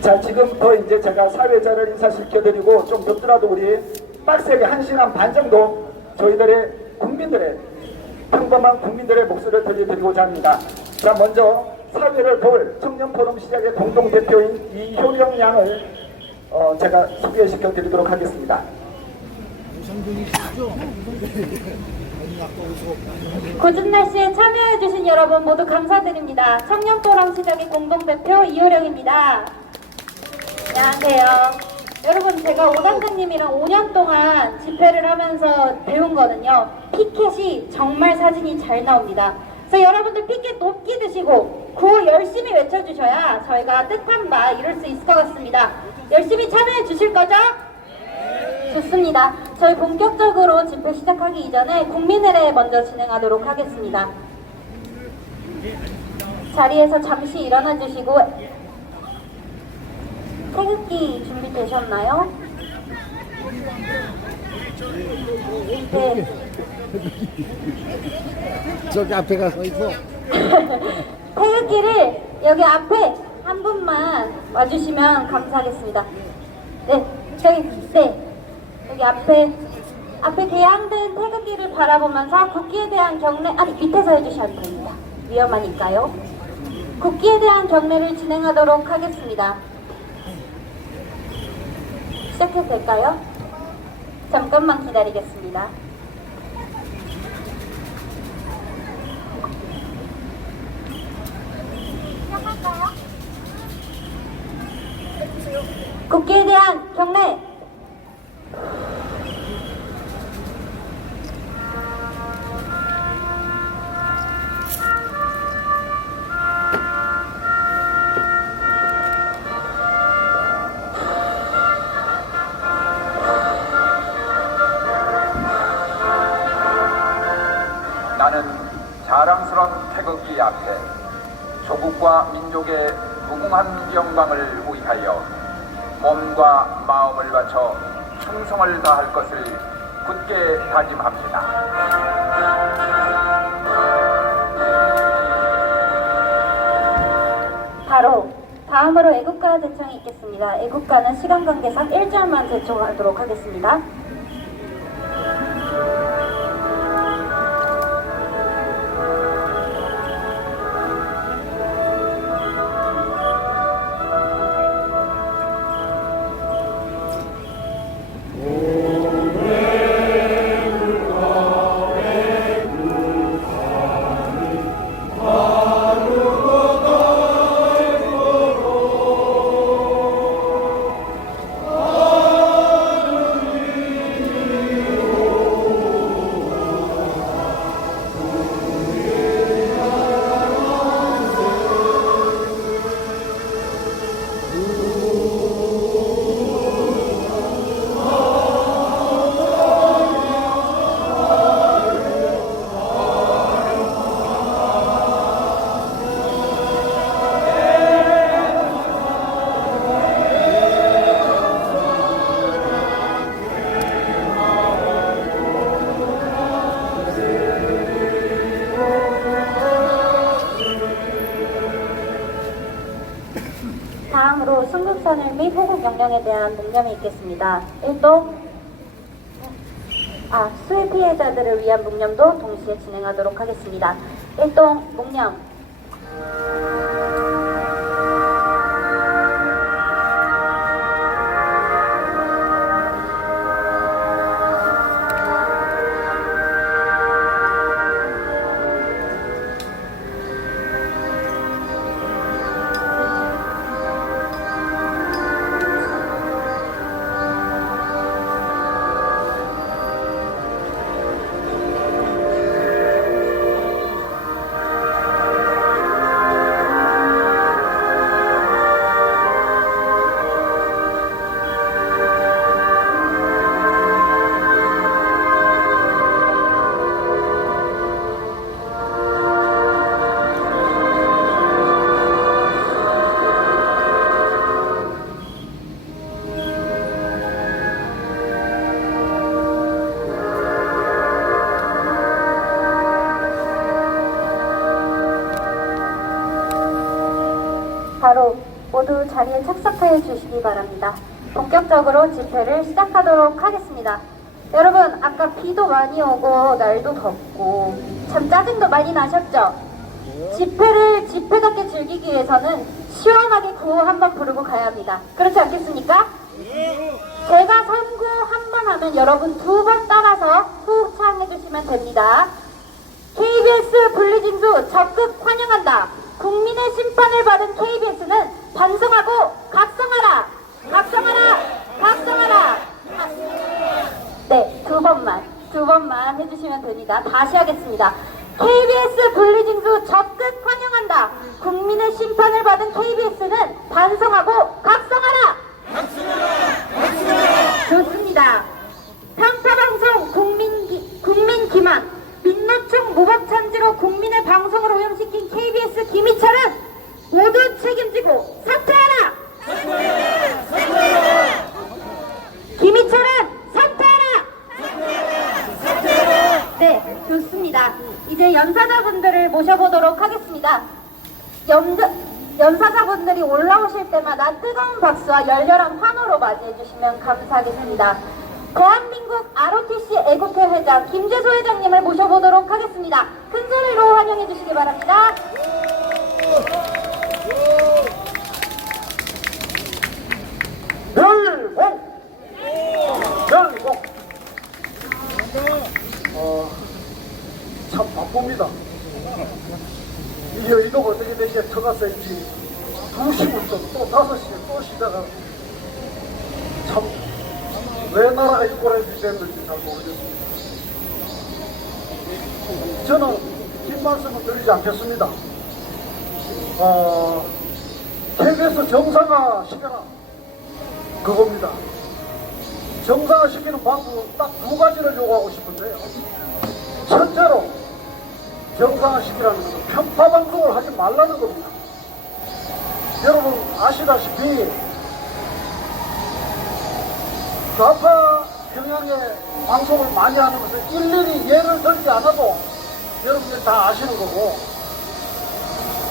자, 지금부터 이제 제가 사회자를 인사시켜드리고 좀 덥더라도 우리 빡세게 1시간 반 정도 저희들의 국민들의 평범한 국민들의 목소리를 들려드리고자 합니다. 자, 먼저 사회를 도울 청년포럼 시작의 공동대표인 이효령 양을 제가 소개시켜 드리도록 하겠습니다. 궂은 날씨에 참여해주신 여러분 모두 감사드립니다. 청년포럼 시작의 공동대표 이효령입니다. 안녕하세요. 여러분, 제가 오단장님이랑 5년 동안 집회를 하면서 배운 거는요, 피켓이 정말 사진이 잘 나옵니다. 그래서 여러분들 피켓 높게 드시고 구호 열심히 외쳐주셔야 저희가 뜻한 바 이룰 수 있을 것 같습니다. 열심히 참여해 주실 거죠? 좋습니다. 저희 본격적으로 집회 시작하기 이전에 국민의례 먼저 진행하도록 하겠습니다. 자리에서 잠시 일어나 주시고 태극기 준비되셨나요? 네. 저기 앞에 가서 있어. 태극기를 여기 앞에 한 분만 와주시면 감사하겠습니다. 네, 네. 여기 앞에 개양된 태극기를 바라보면서 국기에 대한 경례, 아니 밑에서 해주셔야 됩니다. 위험하니까요. 국기에 대한 경례를 진행하도록 하겠습니다. 시작해도 될까요? 잠깐만 기다리겠습니다. 시작할까요? 국기에 대한 경례! 나는 자랑스러운 태극기 앞에 조국과 민족의 무궁한 영광을 위하여 몸과 마음을 바쳐 충성을 다할 것을 굳게 다짐합니다. 바로 다음으로 애국가 제청이 있겠습니다. 애국가는 시간 관계상 1절만 제청하도록 하겠습니다. 다음으로 순국선을 및 호국 명령에 대한 묵념이 있겠습니다. 1동 수해 피해자들을 위한 묵념도 동시에 진행하도록 하겠습니다. 1동 묵념. 바로 모두 자리에 착석해 주시기 바랍니다. 본격적으로 집회를 시작하도록 하겠습니다. 여러분, 아까 비도 많이 오고 날도 덥고 참 짜증도 많이 나셨죠? 집회를 집회답게 즐기기 위해서는 시원하게 구호 한번 부르고 가야 합니다. 그렇지 않겠습니까? 제가 선구 한 번 하면 여러분 2번 따라서 후창해 주시면 됩니다. KBS 분리징수 적극 환영한다. 국민의 심판을 받은 KBS는 반성하고 각성하라! 각성하라! 각성하라! 네, 두 번만 해주시면 됩니다. 다시 하겠습니다. KBS 분리징수 적극 환영한다. 국민의 심판을 받은 KBS는 반성하고 각성하라! 좋습니다. 편파방송 국민 기만 민노총 무법참지로 국민의 방송을 오염시킨 KBS 김희철은 모두 책임지고 사퇴하라! 김희철은 사퇴하라! 네, 좋습니다. 이제 연사자분들을 모셔보도록 하겠습니다. 연사자분들이 올라오실 때마다 뜨거운 박수와 열렬한 환호로 맞이해주시면 감사하겠습니다. 대한민국 ROTC 애국회 회장 김재소 회장님을 모셔보도록 하겠습니다. 큰 소리로 환영해주시기 바랍니다. 멸공! 참 바쁩니다. 이 여의도가 어떻게 되시에 터갔을지 2시부터 또 5시에 또 시작하고 참 왜 나라가 이 꼴에 됐는지 잘 모르겠습니다. 저는 긴 말씀을 드리지 않겠습니다. KBS 정상화 시켜라, 그겁니다. 정상화 시키는 방법은 딱 2가지를 요구하고 싶은데요. 첫째로 정상화 시키라는 것은 편파 방송을 하지 말라는 겁니다. 여러분 아시다시피 좌파 경향의 방송을 많이 하는 것은 일일이 예를 들지 않아도 여러분들 다 아시는 거고,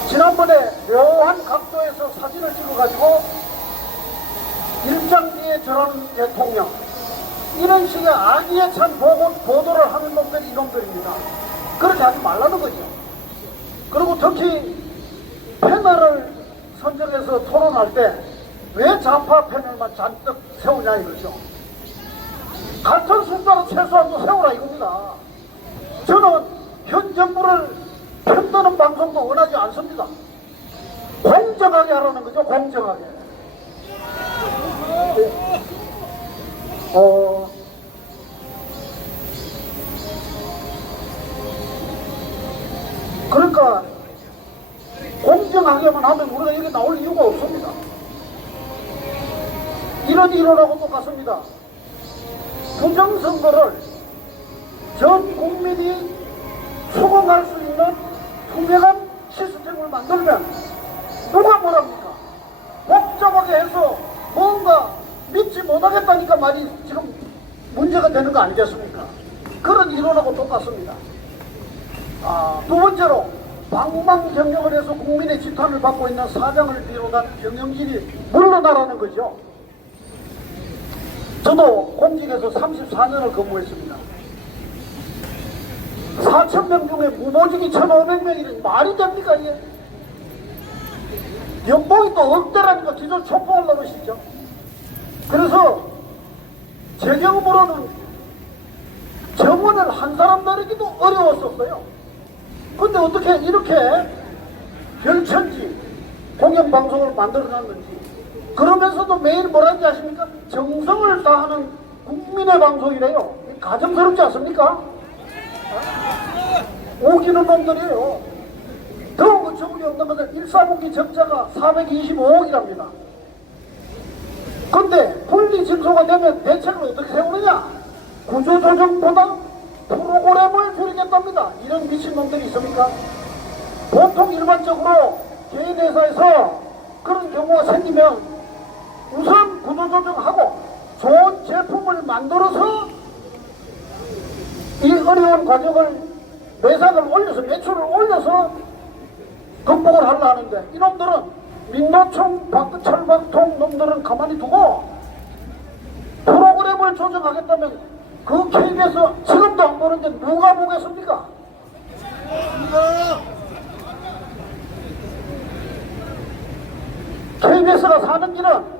지난번에 묘한 각도에서 사진을 찍어가지고 일장기에 절하는 대통령, 이런 식의 악의에 찬 보도를 하는 놈들이 이놈들입니다. 그렇게 하지 말라는 거죠. 그리고 특히 패널을 선정해서 토론할 때 왜 좌파 패널만 잔뜩 세우냐 이거죠. 같은 숫자로 최소한도 세우라 이겁니다. 저는 현 정부를 편드는 방송도 원하지 않습니다. 공정하게 하라는 거죠. 공정하게. 그러니까 공정하게만 하면 우리가 여기 나올 이유가 없습니다. 이런 이론하고 똑같습니다. 부정선거를 전 국민이 수긍할 수 있는 투명한 시스템을 만들면 누가 뭐랍니까? 복잡하게 해서 뭔가 믿지 못하겠다니까 말이 지금 문제가 되는 거 아니겠습니까? 그런 이론하고 똑같습니다. 두 번째로 방망 경영을 해서 국민의 지탄을 받고 있는 사장을 비롯한 경영진이 물러나라는 거죠. 저도 공직에서 34년을 근무했습니다. 4,000명 중에 무보직이 1,500명이라니 말이 됩니까 이게? 연봉이 또 억대라니까 기존 촉봉을 넘으시죠. 그래서 제 경험으로는 정원을 한 사람 나르기도 어려웠었어요. 근데 어떻게 이렇게 별천지 공영방송을 만들어놨는지, 그러면서도 매일 뭐라는지 아십니까? 정성을 다하는 국민의 방송이래요. 가정스럽지 않습니까? 우기는 놈들이에요. 더 어처구니 없는 것은 1사분기 적자가 425억이랍니다. 근데 분리징수가 되면 대책을 어떻게 세우느냐? 구조조정보다 프로그램을 줄이겠답니다. 이런 미친놈들이 있습니까? 보통 일반적으로 개인 회사에서 그런 경우가 생기면 우선 구조조정하고 좋은 제품을 만들어서 이 어려운 과정을 매상을 올려서 매출을 올려서 극복을 하려 하는데, 이놈들은 민노총 박철박통 놈들은 가만히 두고 프로그램을 조정하겠다면 그 KBS 지금도 안 보는데 누가 보겠습니까? KBS가 사는 길은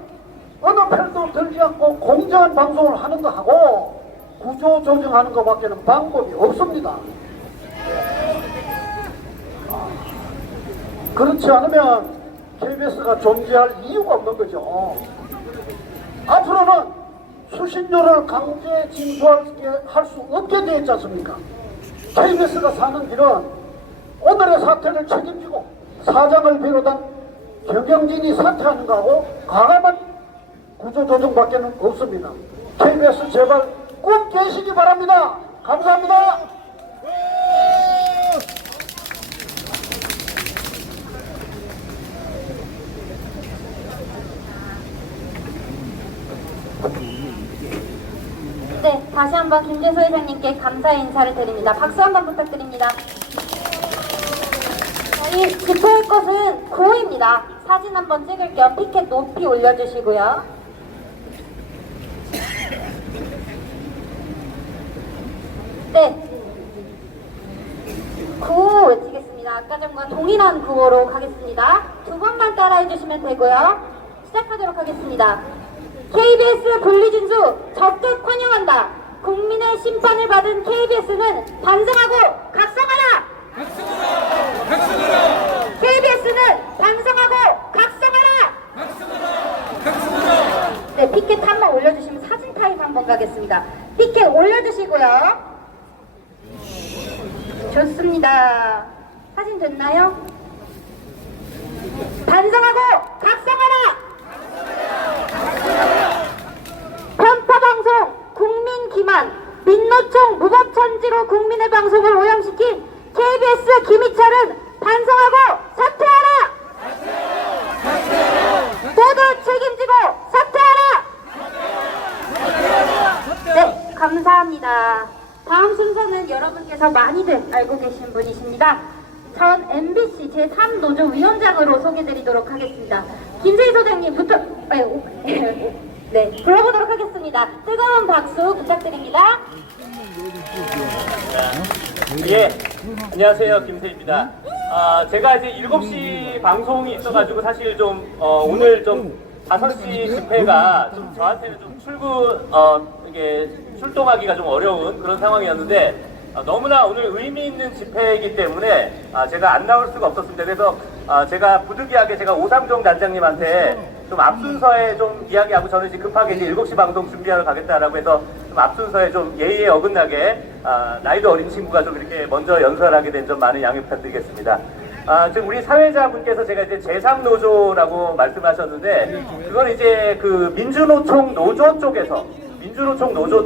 어느 편도 들지 않고 공정한 방송을 하는 거 하고 구조 조정하는 것밖에는 방법이 없습니다. 그렇지 않으면 KBS가 존재할 이유가 없는 거죠. 앞으로는 수신료를 강제 징수할 수 없게 되어 있지 않습니까? KBS가 사는 길은 오늘의 사태를 책임지고 사장을 비롯한 경영진이 사퇴하는 거하고 과감한 구조조정밖에는 없습니다. KBS 제발 꼭 계시기 바랍니다. 감사합니다. 네, 다시 한번 김재소 회장님께 감사의 인사를 드립니다. 박수 한번 부탁드립니다. 이 짚어볼 것은 구호입니다. 사진 한번 찍을게요. 피켓 높이 올려주시고요. 네, 구호 외치겠습니다. 아까 전과 동일한 구호로 가겠습니다. 두 번만 따라해 주시면 되고요. 시작하도록 하겠습니다. KBS 분리진수 적극 환영한다. 국민의 심판을 받은 KBS는 반성하고 각성하라. KBS는 반성하고 각성하라. 네, 피켓 한번 올려주시면 사진 타임 한번 가겠습니다. 피켓 올려주시고요. 좋습니다. 사진 됐나요? 반성하고 각성하라. 편파방송 국민 기만 민노총 무법천지로 국민의 방송을 오염시킨 KBS 김희철은 반성하고 사퇴하라. 모두 책임지고 사퇴하라. 네, 감사합니다. 다음 순서는 여러분께서 많이들 알고 계신 분이십니다. 전 MBC 제3노조 위원장으로 소개드리도록 하겠습니다. 김세희 소장님부터 네, 불러보도록 하겠습니다. 뜨거운 박수 부탁드립니다. 예, 안녕하세요. 김세희입니다. 제가 이제 7시 방송이 있어가지고 사실 좀, 오늘 좀 5시 집회가 좀 저한테는 좀 이게 출동하기가 좀 어려운 그런 상황이었는데, 너무나 오늘 의미 있는 집회이기 때문에 제가 안 나올 수가 없었습니다. 그래서 제가 부득이하게 제가 오삼종 단장님한테 좀 앞순서에 좀 이야기하고 저는 지금 급하게 이제 7시 방송 준비하러 가겠다라고 해서 좀 앞순서에 좀 예의에 어긋나게 나이도 어린 친구가 좀 이렇게 먼저 연설하게 된 점 많은 양해 부탁드리겠습니다. 지금 우리 사회자분께서 제가 이제 제3노조라고 말씀하셨는데 그건 이제 그 민주노총 노조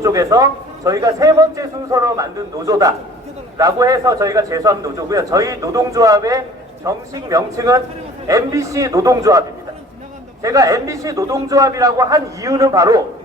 쪽에서 저희가 세 번째 순서로 만든 노조다 라고 해서 저희가 제소한 노조고요. 저희 노동조합의 정식 명칭은 MBC 노동조합입니다. 제가 MBC 노동조합이라고 한 이유는 바로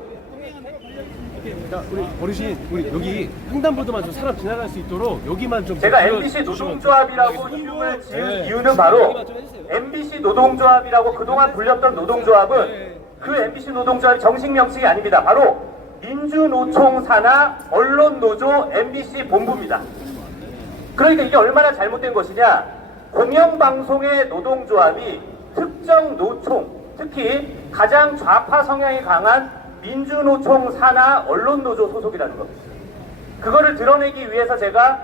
우리 어르신, 우리 여기 횡단보도만 좀 사람 지나갈 수 있도록 여기만 좀 제가 MBC 노동조합이라고 이름을 지은 이유는 바로 MBC 노동조합이라고 그동안 불렸던 노동조합은 그 MBC 노동조합의 정식 명칭이 아닙니다. 바로 민주노총 산하 언론노조 MBC 본부입니다. 그러니까 이게 얼마나 잘못된 것이냐, 공영방송의 노동조합이 특정 노총, 특히 가장 좌파 성향이 강한 민주노총 산하 언론노조 소속이라는 겁니다. 그거를 드러내기 위해서 제가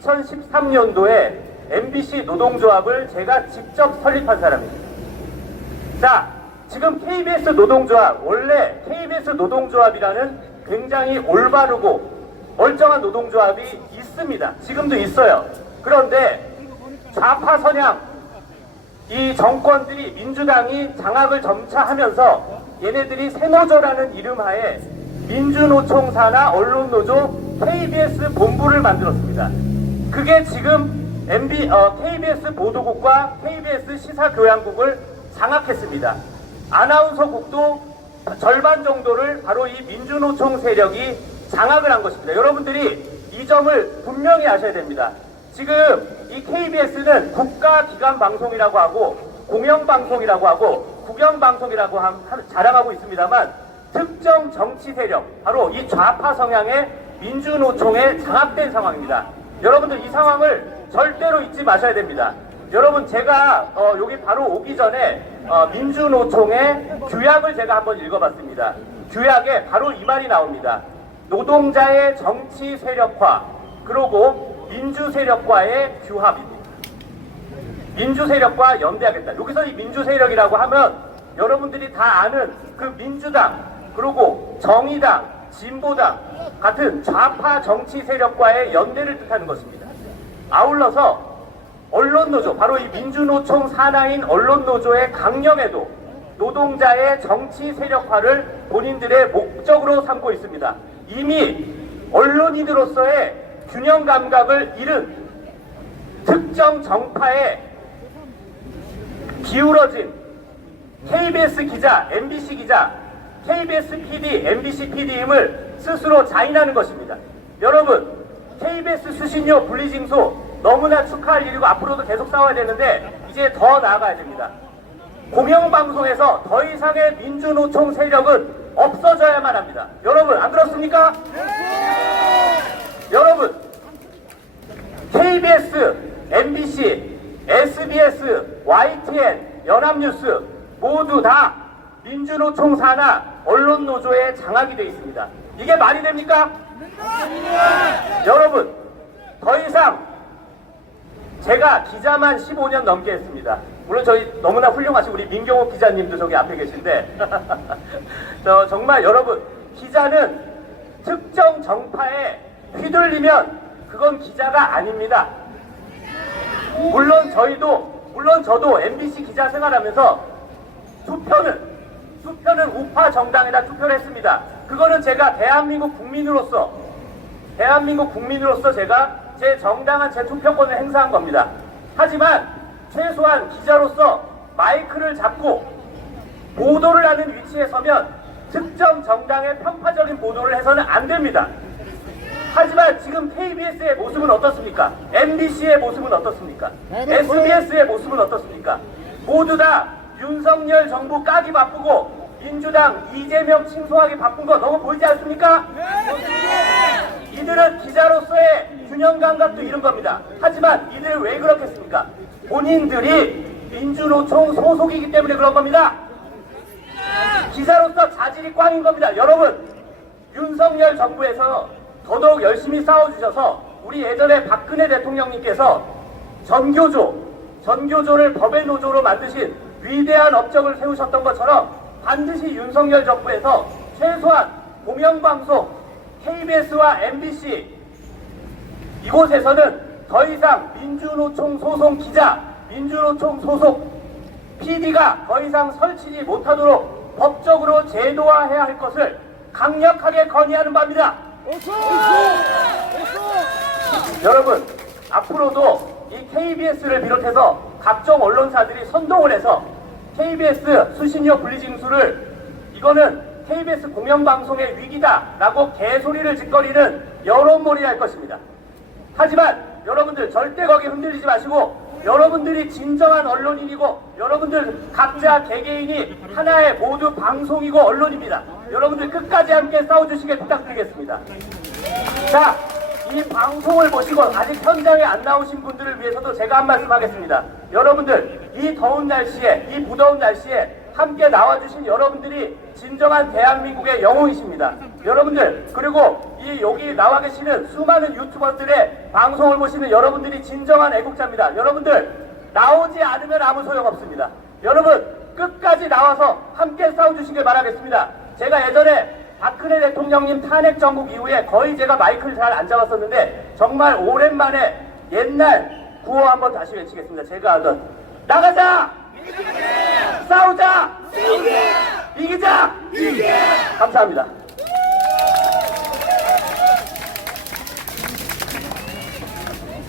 2013년도에 MBC 노동조합을 제가 직접 설립한 사람입니다. 자, 지금 KBS 노동조합, 원래 KBS 노동조합이라는 굉장히 올바르고 멀쩡한 노동조합이 있습니다. 지금도 있어요. 그런데 좌파 선양, 이 정권들이, 민주당이 장악을 점차 하면서 얘네들이 새노조라는 이름하에 민주노총 산하 언론노조 KBS 본부를 만들었습니다. 그게 지금 KBS 보도국과 KBS 시사교양국을 장악했습니다. 아나운서국도 절반 정도를 바로 이 민주노총 세력이 장악을 한 것입니다. 여러분들이 이 점을 분명히 아셔야 됩니다. 지금 이 KBS는 국가기관 방송이라고 하고 공영방송이라고 하고 국영방송이라고 자랑하고 있습니다만 특정 정치 세력, 바로 이 좌파 성향의 민주노총에 장악된 상황입니다. 여러분들 이 상황을 절대로 잊지 마셔야 됩니다. 여러분 제가 여기 바로 오기 전에 민주노총의 규약을 제가 한번 읽어봤습니다. 규약에 바로 이 말이 나옵니다. 노동자의 정치 세력화, 그리고 민주 세력과의 규합입니다. 민주 세력과 연대하겠다. 여기서 이 민주 세력이라고 하면 여러분들이 다 아는 그 민주당, 그리고 정의당, 진보당 같은 좌파 정치 세력과의 연대를 뜻하는 것입니다. 아울러서 언론노조, 바로 이 민주노총 산하인 언론노조의 강령에도 노동자의 정치 세력화를 본인들의 목적으로 삼고 있습니다. 이미 언론인으로서의 균형 감각을 잃은 특정 정파에 기울어진 KBS 기자, MBC 기자, KBS PD, MBC PD임을 스스로 자인하는 것입니다. 여러분, KBS 수신료 분리징수 너무나 축하할 일이고 앞으로도 계속 싸워야 되는데 이제 더 나아가야 됩니다. 공영방송에서 더 이상의 민주노총 세력은 없어져야만 합니다. 여러분 안 그렇습니까? 여러분, KBS, MBC, SBS, YTN, 연합뉴스 모두 다 민주노총 산하 언론노조에 장악이 되어 있습니다. 이게 말이 됩니까? 여러분, 더 이상 제가 기자만 15년 넘게 했습니다. 물론 저희 너무나 훌륭하신 우리 민경욱 기자님도 저기 앞에 계신데 정말 여러분, 기자는 특정 정파에 휘둘리면 그건 기자가 아닙니다. 물론 저도 MBC 기자 생활하면서 투표는 우파 정당에다 투표를 했습니다. 그거는 제가 대한민국 국민으로서 제가 제 정당한 제 투표권을 행사한 겁니다. 하지만 최소한 기자로서 마이크를 잡고 보도를 하는 위치에 서면 특정 정당의 편파적인 보도를 해서는 안 됩니다. 하지만 지금 KBS의 모습은 어떻습니까? MBC의 모습은 어떻습니까? SBS의 모습은 어떻습니까? 모두 다 윤석열 정부 까기 바쁘고 민주당 이재명 칭송하기 바쁜 거 너무 보이지 않습니까? 이들은 기자로서의 균형 감각도 잃은 겁니다. 하지만 이들은 왜 그렇겠습니까? 본인들이 민주노총 소속이기 때문에 그런 겁니다. 기자로서 자질이 꽝인 겁니다. 여러분, 윤석열 정부에서 더더욱 열심히 싸워주셔서 우리 예전에 박근혜 대통령님께서 전교조를 법의 노조로 만드신 위대한 업적을 세우셨던 것처럼 반드시 윤석열 정부에서 최소한 공영방송 KBS와 MBC 이곳에서는 더 이상 민주노총 소속 기자, 민주노총 소속 PD가 더 이상 설치지 못하도록 법적으로 제도화해야 할 것을 강력하게 건의하는 바입니다. 여러분, 앞으로도 이 KBS를 비롯해서 각종 언론사들이 선동을 해서 KBS 수신료 분리징수를 이거는 KBS 공영방송의 위기다라고 개소리를 짓거리는 여론몰이 할 것입니다. 하지만 여러분들 절대 거기 흔들리지 마시고 여러분들이 진정한 언론인이고 여러분들 각자 개개인이 하나의 모두 방송이고 언론입니다. 여러분들 끝까지 함께 싸워주시길 부탁드리겠습니다. 자, 이 방송을 보시고 아직 현장에 안 나오신 분들을 위해서도 제가 한 말씀 하겠습니다. 여러분들, 이 더운 날씨에, 이 무더운 날씨에 함께 나와주신 여러분들이 진정한 대한민국의 영웅이십니다. 여러분들, 그리고 여기 나와 계시는 수많은 유튜버들의 방송을 보시는 여러분들이 진정한 애국자입니다. 여러분들, 나오지 않으면 아무 소용없습니다. 여러분, 끝까지 나와서 함께 싸워주시길 바라겠습니다. 제가 예전에 박근혜 대통령님 탄핵 정국 이후에 거의 제가 마이크를 잘 안 잡았었는데 정말 오랜만에 옛날 구호 한번 다시 외치겠습니다. 제가 하던 나가자! 싸우자! 이기자! 감사합니다.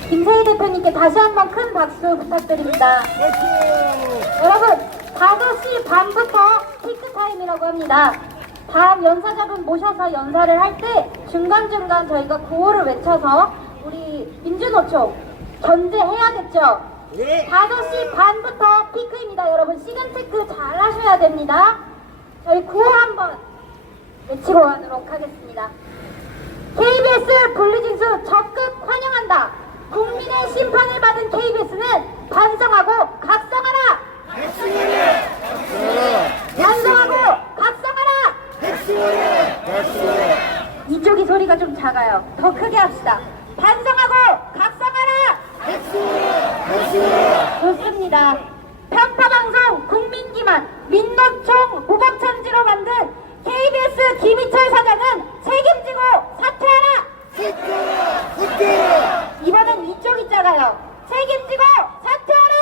김세희 대표님께 다시 한번 큰 박수 부탁드립니다. 여러분, 5시 반부터 피크타임이라고 합니다. 다음 연사자분 모셔서 연사를 할 때 중간중간 저희가 구호를 외쳐서 우리 민주노총 견제해야겠죠? 5시 반부터 피크입니다. 여러분 시간 체크 잘 하셔야 됩니다. 저희 구호 한번 외치고 가도록 하겠습니다. KBS 분리징수 적극 환영한다. 국민의 심판을 받은 KBS는 반성하고 각성하라. 반성하고 각성하라. 이쪽이 소리가 좀 작아요. 더 크게 합시다. 반성하고 각성하라. 좋습니다. 편파방송 국민기만 민노총 무법천지로 만든 KBS 김희철 사장은 책임지고 사퇴하라. 이번엔 이쪽이 작아요. 책임지고 사퇴하라.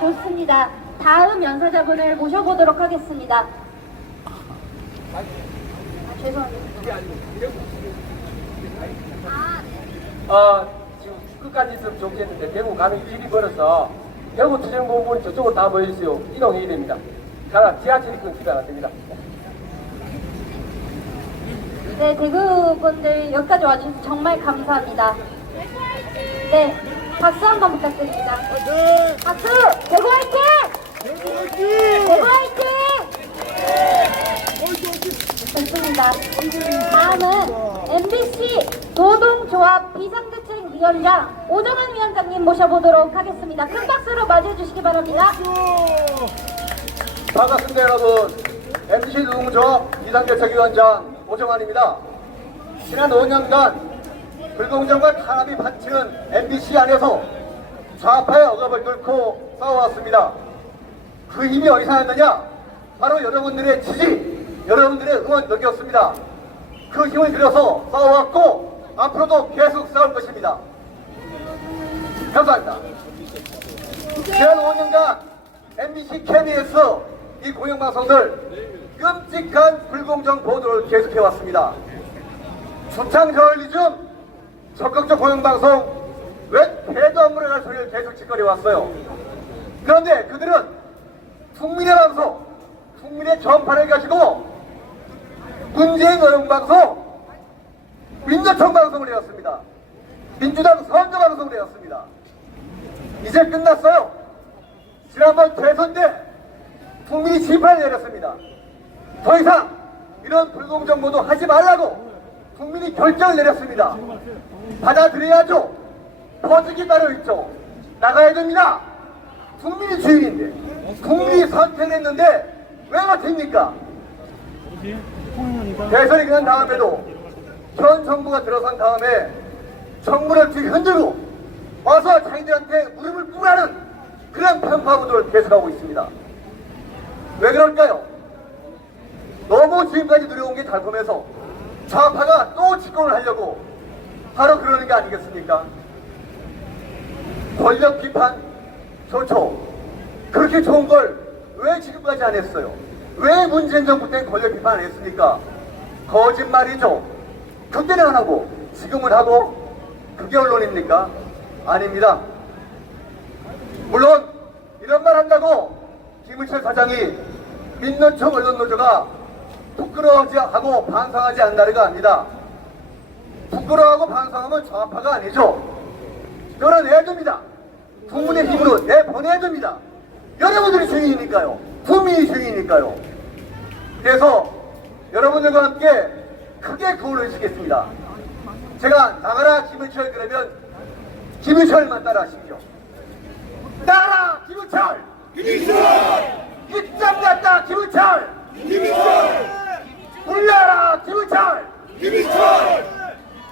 좋습니다. 다음 연사자분을 모셔보도록 하겠습니다. 죄송합니다. 지금 끝까지 있으면 좋겠는데 대구 가는 길이 멀어서 대구 투쟁본부는 저쪽으로 다 모여주세요. 이동해야 됩니다. 자, 지하철이 끊기가 안 됩니다. 네, 대구 분들 여기까지 와주셔서 정말 감사합니다. 네, 박수 한번 부탁드립니다. 박수! 대구 화이팅! 대구 화이팅! 좋습니다. 다음은 MBC 노동조합 비상대책위원장 오정환 위원장님 모셔보도록 하겠습니다. 큰 박수로 맞이해 주시기 바랍니다. 반갑습니다, 여러분. MBC 노동조합 비상대책위원장 오정환입니다. 지난 5년간 불공정과 탄압이 판치는 MBC 안에서 좌파의 억압을 뚫고 싸워왔습니다. 그 힘이 어디서 났느냐? 바로 여러분들의 지지, 여러분들의 응원 덕이었습니다. 그 힘을 들여서 싸워왔고 앞으로도 계속 싸울 것입니다. 감사합니다. 지난 5년간 MBC, KBS 이 공영방송들 끔찍한 불공정 보도를 계속해왔습니다. 주창 저널리즘, 적극적 공영방송, 왜 배도 안 물어갈 소리를 계속 짓거려왔어요. 그런데 그들은 국민의 방송, 국민의 전파를 가지고 문재인 언론방송, 민노총 방송을 해왔습니다. 민주당 선거방송을 해왔습니다. 이제 끝났어요. 지난번 대선 때 국민이 심판을 내렸습니다. 더 이상 이런 불공정 보도 하지 말라고 국민이 결정을 내렸습니다. 받아들여야죠. 퍼즐이 따로 있죠. 나가야 됩니다. 국민이 주인인데, 국민이 선택했는데 왜 못합니까? 대선이 끝난 다음에도 현 정부가 들어선 다음에 정부를 뒤 흔들고 와서 자기들한테 무릎을 꿇으라는 그런 편파 보도를 계속하고 있습니다. 왜 그럴까요? 너무 지금까지 누려온 게 달콤해서 좌파가 또 집권을 하려고 바로 그러는 게 아니겠습니까? 권력 비판 좋죠. 그렇게 좋은 걸 왜 지금까지 안 했어요? 왜 문재인 정부 때 권력 비판 안 했습니까? 거짓말이죠. 그때는 안 하고 지금은 하고 그게 언론입니까? 아닙니다. 물론 이런 말 한다고 김은철 사장이 민노총 언론노조가 부끄러워하고 반성하지 않는다가 아닙니다. 부끄러워하고 반성하면 좌파가 아니죠. 끌어내야 됩니다. 국민의 힘으로 내보내야 됩니다. 여러분들이 주인이니까요. 국민이 주인이니까요. 그래서 여러분들과 함께 크게 구호를 외치겠습니다. 제가 나가라 김은철 그러면 김은철만 따라하십시오. 나가라 김은철! 입장 갔다 김은철! 불려라 김은철!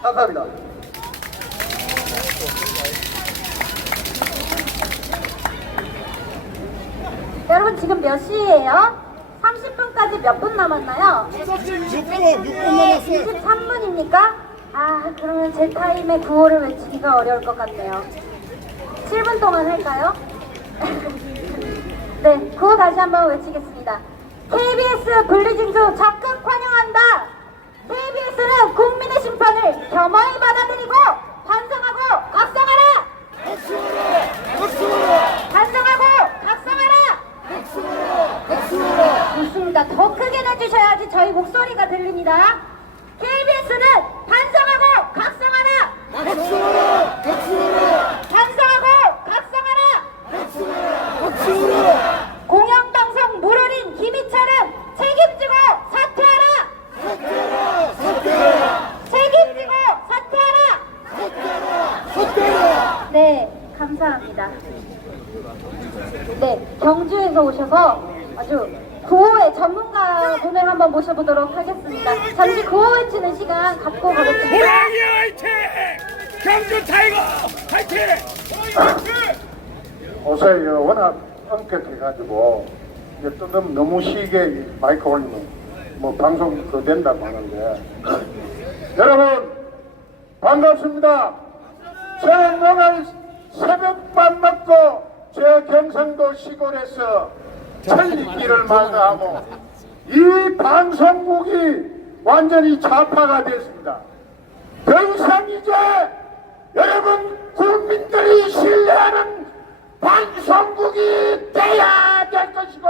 감사합니다. 여러분 지금 몇 시예요? 30분까지 몇 분 남았나요? 23분입니까? 아 그러면 제 타임에 구호를 외치기가 어려울 것 같네요. 7분 동안 할까요? 네, 구호 다시 한번 외치겠습니다. KBS 분리징수 적극 환영한다. KBS는 국민의 심판을 겸허히 받아들이고 반성하고 각성하라. 반성하고 각성하라. 좋습니다. 더 크게 내주셔야지 저희 목소리가 들립니다. KBS는 반성하고 각성하라. 반성하고 공영방송 물어린 김희철은 책임지고 사퇴하라! 책임지고 사퇴하라! 네, 감사합니다. 네, 경주에서 오셔서 아주 구호의 전문가분을 한번 모셔보도록 하겠습니다. 잠시 구호 외치는 시간 갖고 가겠습니다. 호랑이 화이팅! 경주 타이거 화이팅! 요새 워낙 엄격해가지고 이제 좀 너무 시게 마이크 올리면 뭐 방송 그 된다고 하는데 여러분 반갑습니다. 저는 오늘 새벽밥 먹고 저 경상도 시골에서 천리길을 마다하고 이 방송국이 완전히 좌파가 됐습니다. 더 이상 이제 여러분 국민들이 신뢰하는 방송국이 돼야 될 것이고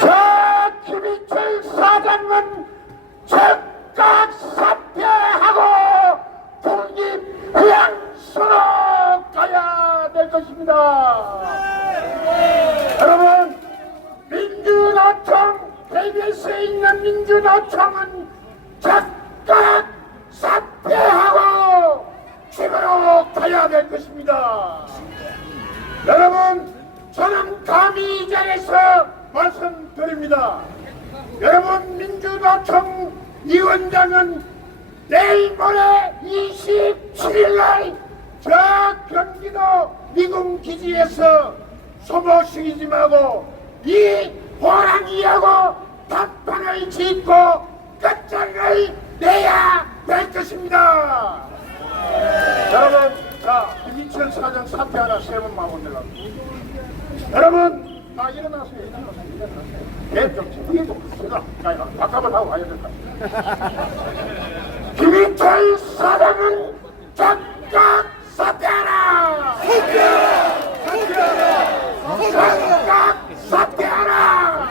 저 김희철 사장은 즉각 사퇴하고 독립해양수로 가야 될 것입니다. 여러분 민주노총 KBS에 있는 민주노총은 즉각 사퇴하고 집으로 가야 될 것입니다. 여러분 저는 감히 이 자리에서 말씀드립니다. 여러분 민주노총 위원장은 내일 모레 27일날 저 경기도 미군 기지에서 소모식이지 말고 이 호랑이하고 답판을 짓고 끝장을 내야 될 것입니다. 여러분, 자 김희철 사장 사퇴하라 세 번만 올려라. 여러분, 일어나세요. 대통령 위에도 제가 바깥을 하고 가야 될 것 같습니다. 김희철 사장은 즉각 사퇴하라! 즉각 사퇴하라!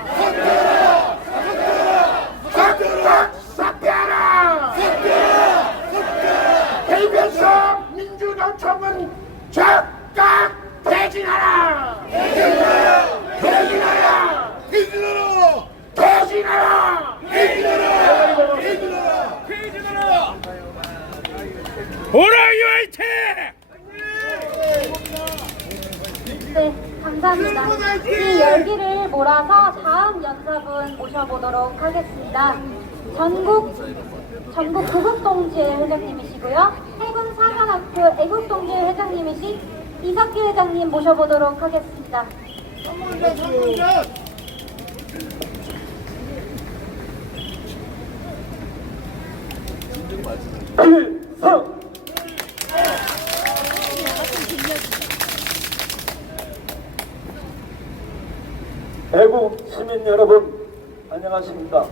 즉각 사퇴하라! KBS 민주노총은 즉각 퇴진하라! 퇴진하라! 호랑이 화이팅! 네, 감사합니다. 이 열기를 몰아서 다음 연사분 모셔보도록 하겠습니다. 전국 구국동지회 회장님이시고요. 해군 사관학교 애국동지회 회장님이신 이석기 회장님 모셔보도록 하겠습니다. 필성! 대구 시민 여러분 안녕하십니까.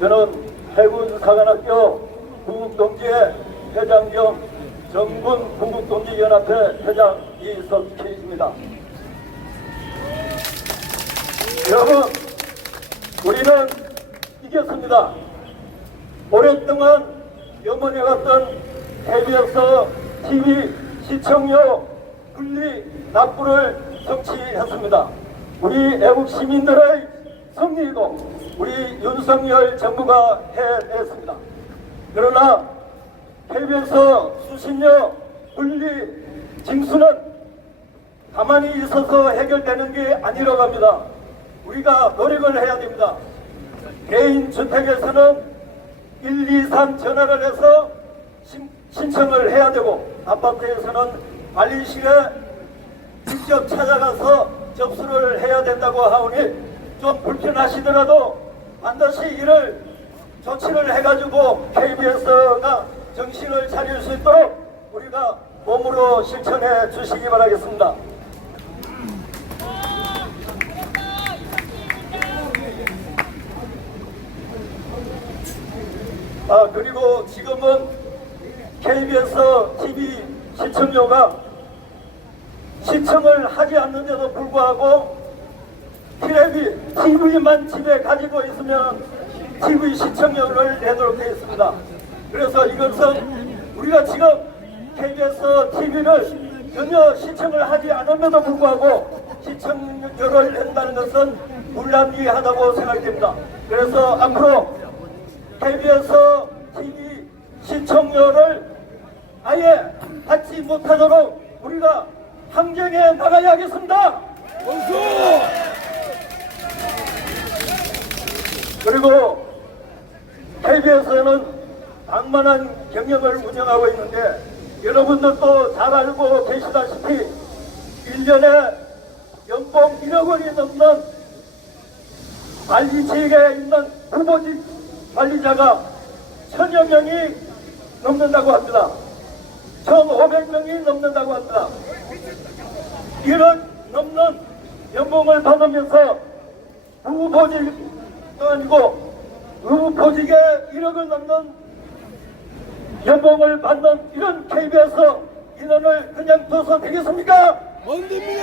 저는 해군 사관학교 구국동지회 회장 겸 전군 구국동지연합회 회장 이석희입니다. 여러분 우리는 이겼습니다. 오랫동안 염원해왔던 KBS TV 시청료 분리 납부를 성취했습니다. 우리 애국 시민들의 승리이고 우리 윤석열 정부가 해냈습니다. 그러나 KBS 수신료 분리 징수는 가만히 있어서 해결되는 게 아니라고 합니다. 우리가 노력을 해야 됩니다. 개인 주택에서는 123 전화를 해서 신청을 해야 되고 아파트에서는 관리실에 직접 찾아가서 접수를 해야 된다고 하오니 좀 불편하시더라도 반드시 이를 조치를 해가지고 KBS가 정신을 차릴 수 있도록 우리가 몸으로 실천해 주시기 바라겠습니다. 그리고 지금은 KBS TV 시청료가 시청을 하지 않는데도 불구하고 TV만 집에 가지고 있으면 TV 시청료를 내도록 되어 있습니다. 그래서 이것은 우리가 지금 KBS TV를 전혀 시청을 하지 않음에도 불구하고 시청료를 낸다는 것은 불합리하다고 생각됩니다. 그래서 앞으로 KBS TV 시청료를 아예 받지 못하도록 우리가 항쟁에 나가야 하겠습니다. 그리고 KBS는 방만한 경영을 운영하고 있는데 여러분들도 잘 알고 계시다시피 1년에 연봉 1억 원이 넘는 관리직에 있는 후보직 관리자가 1000여 명이 넘는다고 합니다. 1500명이 넘는다고 합니다. 1억 넘는 연봉을 받으면서 후보직도 아니고 후보직에 1억을 넘는 연봉을 받는 이런 KBS 인원을 그냥 둬서 되겠습니까? 안 됩니다.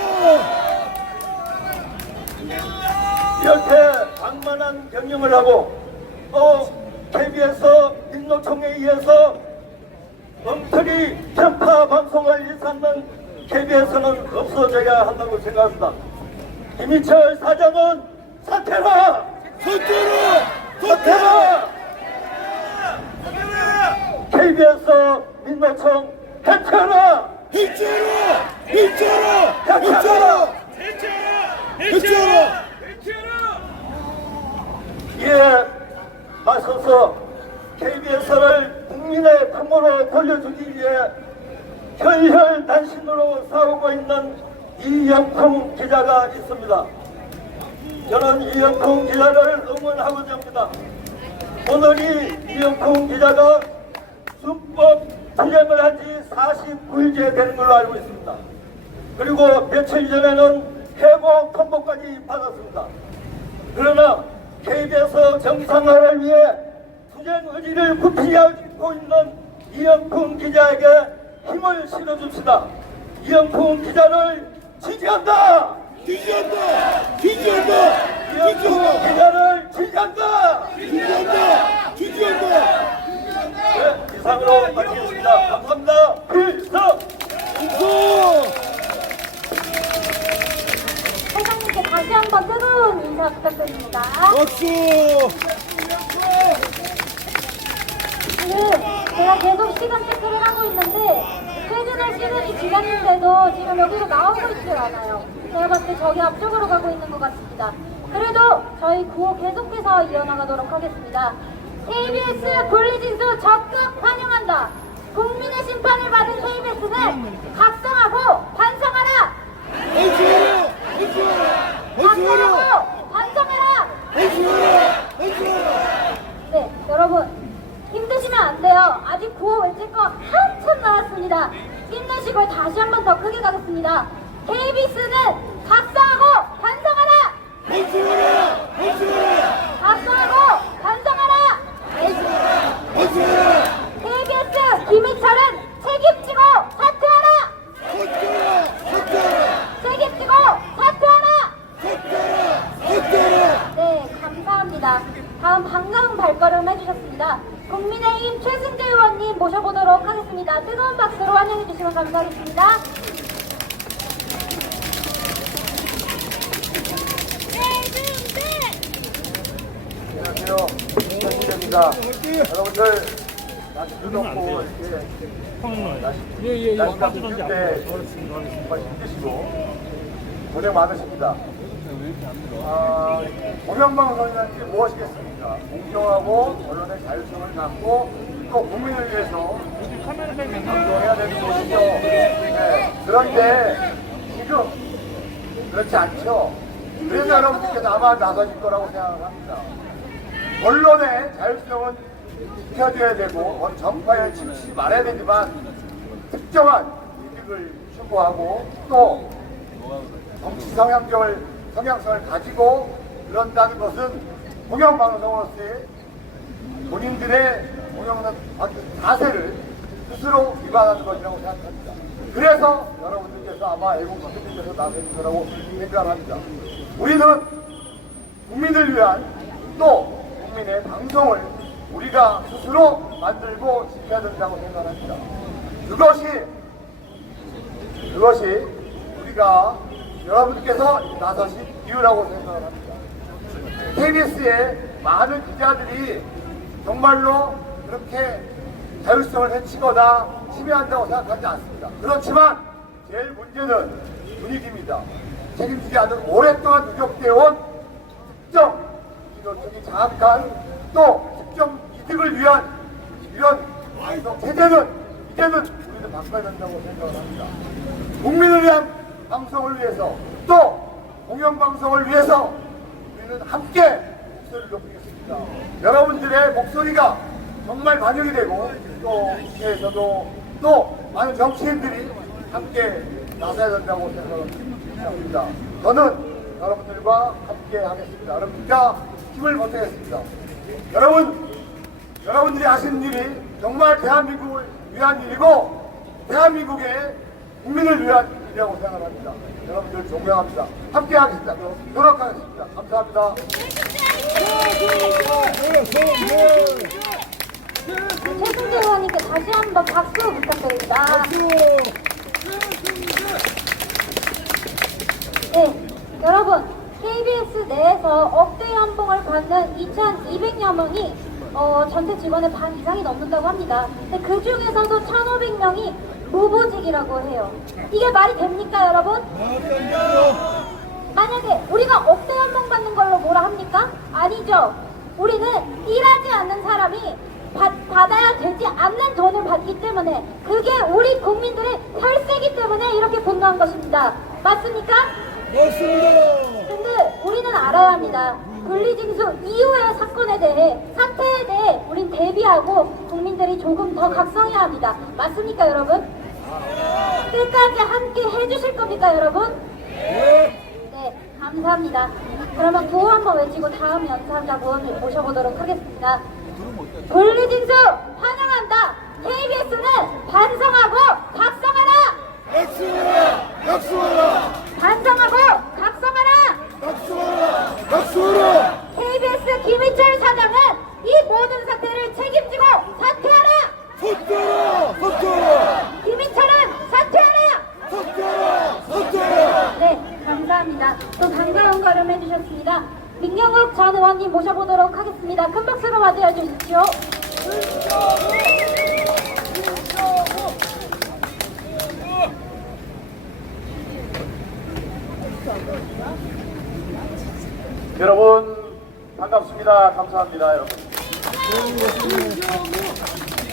이렇게 방만한 경영을 하고 또 KBS 민노총에 의해서 엉터리 편파 방송을 일삼는 KBS는 없어져야 한다고 생각합니다. 김희철 사장은 사퇴라! 사퇴라! KBS 민노총 해체하라! 해체하라! 이에 맞서서 KBS를 국민의 품으로 돌려주기 위해 혈혈단신으로 싸우고 있는 이영풍 기자가 있습니다. 저는 이영풍 기자를 응원하고자 합니다. 오늘이 이영풍 기자가 준법 투쟁을 한 지 49일째 되는 걸로 알고 있습니다. 그리고 며칠 전에는 해고 통보까지 받았습니다. 그러나 KBS 정상화를 위해 투쟁 의지를 굽히고 있는 이영풍 기자에게 힘을 실어줍시다. 이영풍 기자를 지지한다! 이영풍 기자를 지지한다! 네, 이상으로 마치겠습니다. 감사합니다. 필성! 회장님께 다시 한번 뜨거운 인사 부탁드립니다. 제가 계속 시간 체크를 하고 있는데 퇴근할 시간이 지났는데도 지금 여기로 나오고 있질 않아요. 제가 봤을 때 저기 앞쪽으로 가고 있는 것 같습니다. 그래도 저희 구호 계속해서 이어나가도록 하겠습니다. KBS 분리징수 적극 환영한다. 국민의 심판을 받은 KBS는 각성하고 반성하라. 각성하고 반성하라. 네, 여러분 힘드시면 안 돼요. 아직 구호 외칠 거 한참 남았습니다. 힘내시고 다시 한번 더 크게 가겠습니다. KBS는 각성하고 반성하라. 각성하고 반성하라. KBS 김희철은 책임지고 사퇴하라. 책임지고 사퇴하라. 네, 감사합니다. 다음 반가운 발걸음 해주셨습니다. 국민의힘 최승재 의원님 모셔보도록 하겠습니다. 뜨거운 박수로 환영해주시면 감사하겠습니다. 안녕하세요. 최승재입니다. 여러분들 날씨도 덥고 이렇게 날씨가 추울 때 정말 힘드시고 고생 많으십니다. 공영방송이라는 게 무엇이겠습니까? 공정하고 언론의 자율성을 갖고 또 국민을 위해서 방송해야 되는 것이죠. 네. 그런데 지금 그렇지 않죠. 그래서 여러분들께서 아마 나서질 거라고 생각을 합니다. 언론의 자율성은 지켜줘야 되고 정파에 치우치지 말아야 되지만 특정한 이익을 추구하고 또 정치 성향성을 가지고 그런다는 것은 공영방송으로서의 본인들의 공영하는 자세를 스스로 위반하는 것이라고 생각합니다. 그래서 여러분들께서 아마 애국시민들께서 나서는 거라고 생각합니다. 우리는 국민을 위한 또 국민의 방송을 우리가 스스로 만들고 지켜야 된다고 생각합니다. 그것이 그것이 우리가 여러분께서 나서신 이유라고 생각을 합니다. KBS의 많은 기자들이 정말로 그렇게 자율성을 해치거나 침해한다고 생각하지 않습니다. 그렇지만 제일 문제는 분위기입니다. 책임지지 않는 오랫동안 누적되어 온 특정 이론적인 장악한 또 특정 이득을 위한 이런 체제는 이제는 우리는 바꿔야 된다고 생각을 합니다. 국민을 위한 방송을 위해서 또 공영방송을 위해서 우리는 함께 목소리를 높이겠습니다. 여러분들의 목소리가 정말 반영이 되고 또 국회에서도 또 많은 정치인들이 함께 나서야 된다고 생각합니다. 저는 여러분들과 함께 하겠습니다. 여러분과 힘을 보태겠습니다. 여러분들이 하시는 일이 정말 대한민국을 위한 일이고 대한민국의 국민을 위한 일이라고 생각합니다. 여러분들 존경합니다. 함께 하겠습니다. 노력하겠습니다. 감사합니다. 최승재 의원님께 다시 한번 박수 부탁드립니다. 네, 여러분 KBS 내에서 억대 연봉을 받는 2,200여 명이 전체 직원의 반 이상이 넘는다고 합니다. 근데 그 중에서도 1,500명이 무보직이라고 해요. 이게 말이 됩니까, 여러분? 만약에 우리가 억대 연봉 받는 걸로 뭐라 합니까? 아니죠. 우리는 일하지 않는 사람이 받아야 되지 않는 돈을 받기 때문에 그게 우리 국민들의 혈세이기 때문에 이렇게 분노한 것입니다. 맞습니까? 맞습니다. 근데 우리는 알아야 합니다. 분리징수 이후의 사건에 대해 사태에 대해 우린 대비하고 국민들이 조금 더 각성해야 합니다. 맞습니까, 여러분? 끝까지 함께 해주실 겁니까, 여러분? 네, 감사합니다. 그러면 구호 한번 외치고 다음 연사자 구원을 모셔보도록 하겠습니다. 분리징수 환영한다. KBS는 반성하고 각성하라. 박수하라! 박수하라! 반성하고 각성하라. 박수하라! 박수하라! KBS 김희철 사장은 이 모든 사태를 책임지고 사퇴하라. 사퇴하라! 사퇴하라! 김희철은 사퇴하라. 사퇴하라! 사퇴하라! 네, 감사합니다. 또 반가운 걸음 해주셨습니다. 민경욱 전 의원님 모셔보도록 하겠습니다. 큰 박수로 맞이해 주십시오. 여러분 반갑습니다. 감사합니다.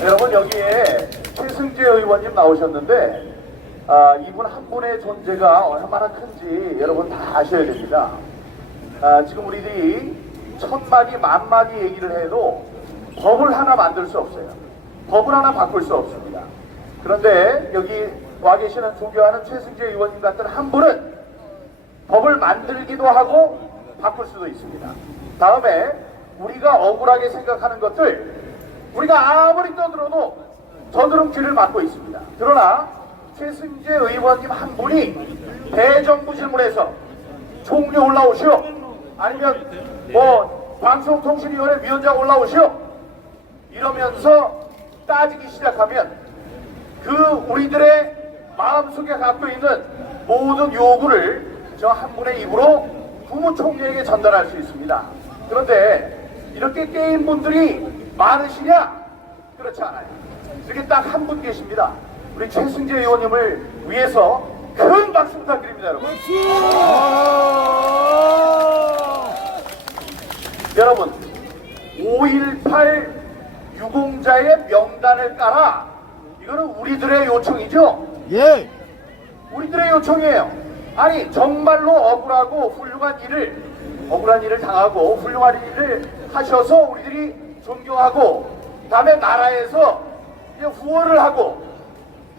여러분 여기에 최승재 의원님 나오셨는데 이분 한 분의 존재가 얼마나 큰지 여러분 다 아셔야 됩니다. 지금 우리들이 천마디 만마디 얘기를 해도 법을 하나 만들 수 없어요. 법을 하나 바꿀 수 없습니다. 그런데 여기 와 계시는 존경하는 최승재 의원님 같은 한 분은 법을 만들기도 하고 바꿀 수도 있습니다. 다음에 우리가 억울하게 생각하는 것들 우리가 아무리 떠들어도 저들은 귀를 막고 있습니다. 그러나 최승재 의원님 한 분이 대정부 질문에서 총리 올라오시오 아니면 뭐 방송통신위원회 위원장 올라오시오 이러면서 따지기 시작하면 그 우리들의 마음속에 갖고 있는 모든 요구를 저 한 분의 입으로 국무총리에게 전달할 수 있습니다. 그런데 이렇게 게임 분들이 많으시냐? 그렇지 않아요. 이렇게 딱 한 분 계십니다. 우리 최승재 의원님을 위해서 큰 박수 부탁드립니다, 여러분. 여러분, 5.18 유공자의 명단을 깔아. 이거는 우리들의 요청이죠? 예. 우리들의 요청이에요. 아니 정말로 억울한 일을 당하고 훌륭한 일을 하셔서 우리들이 존경하고 다음에 나라에서 이제 후원을 하고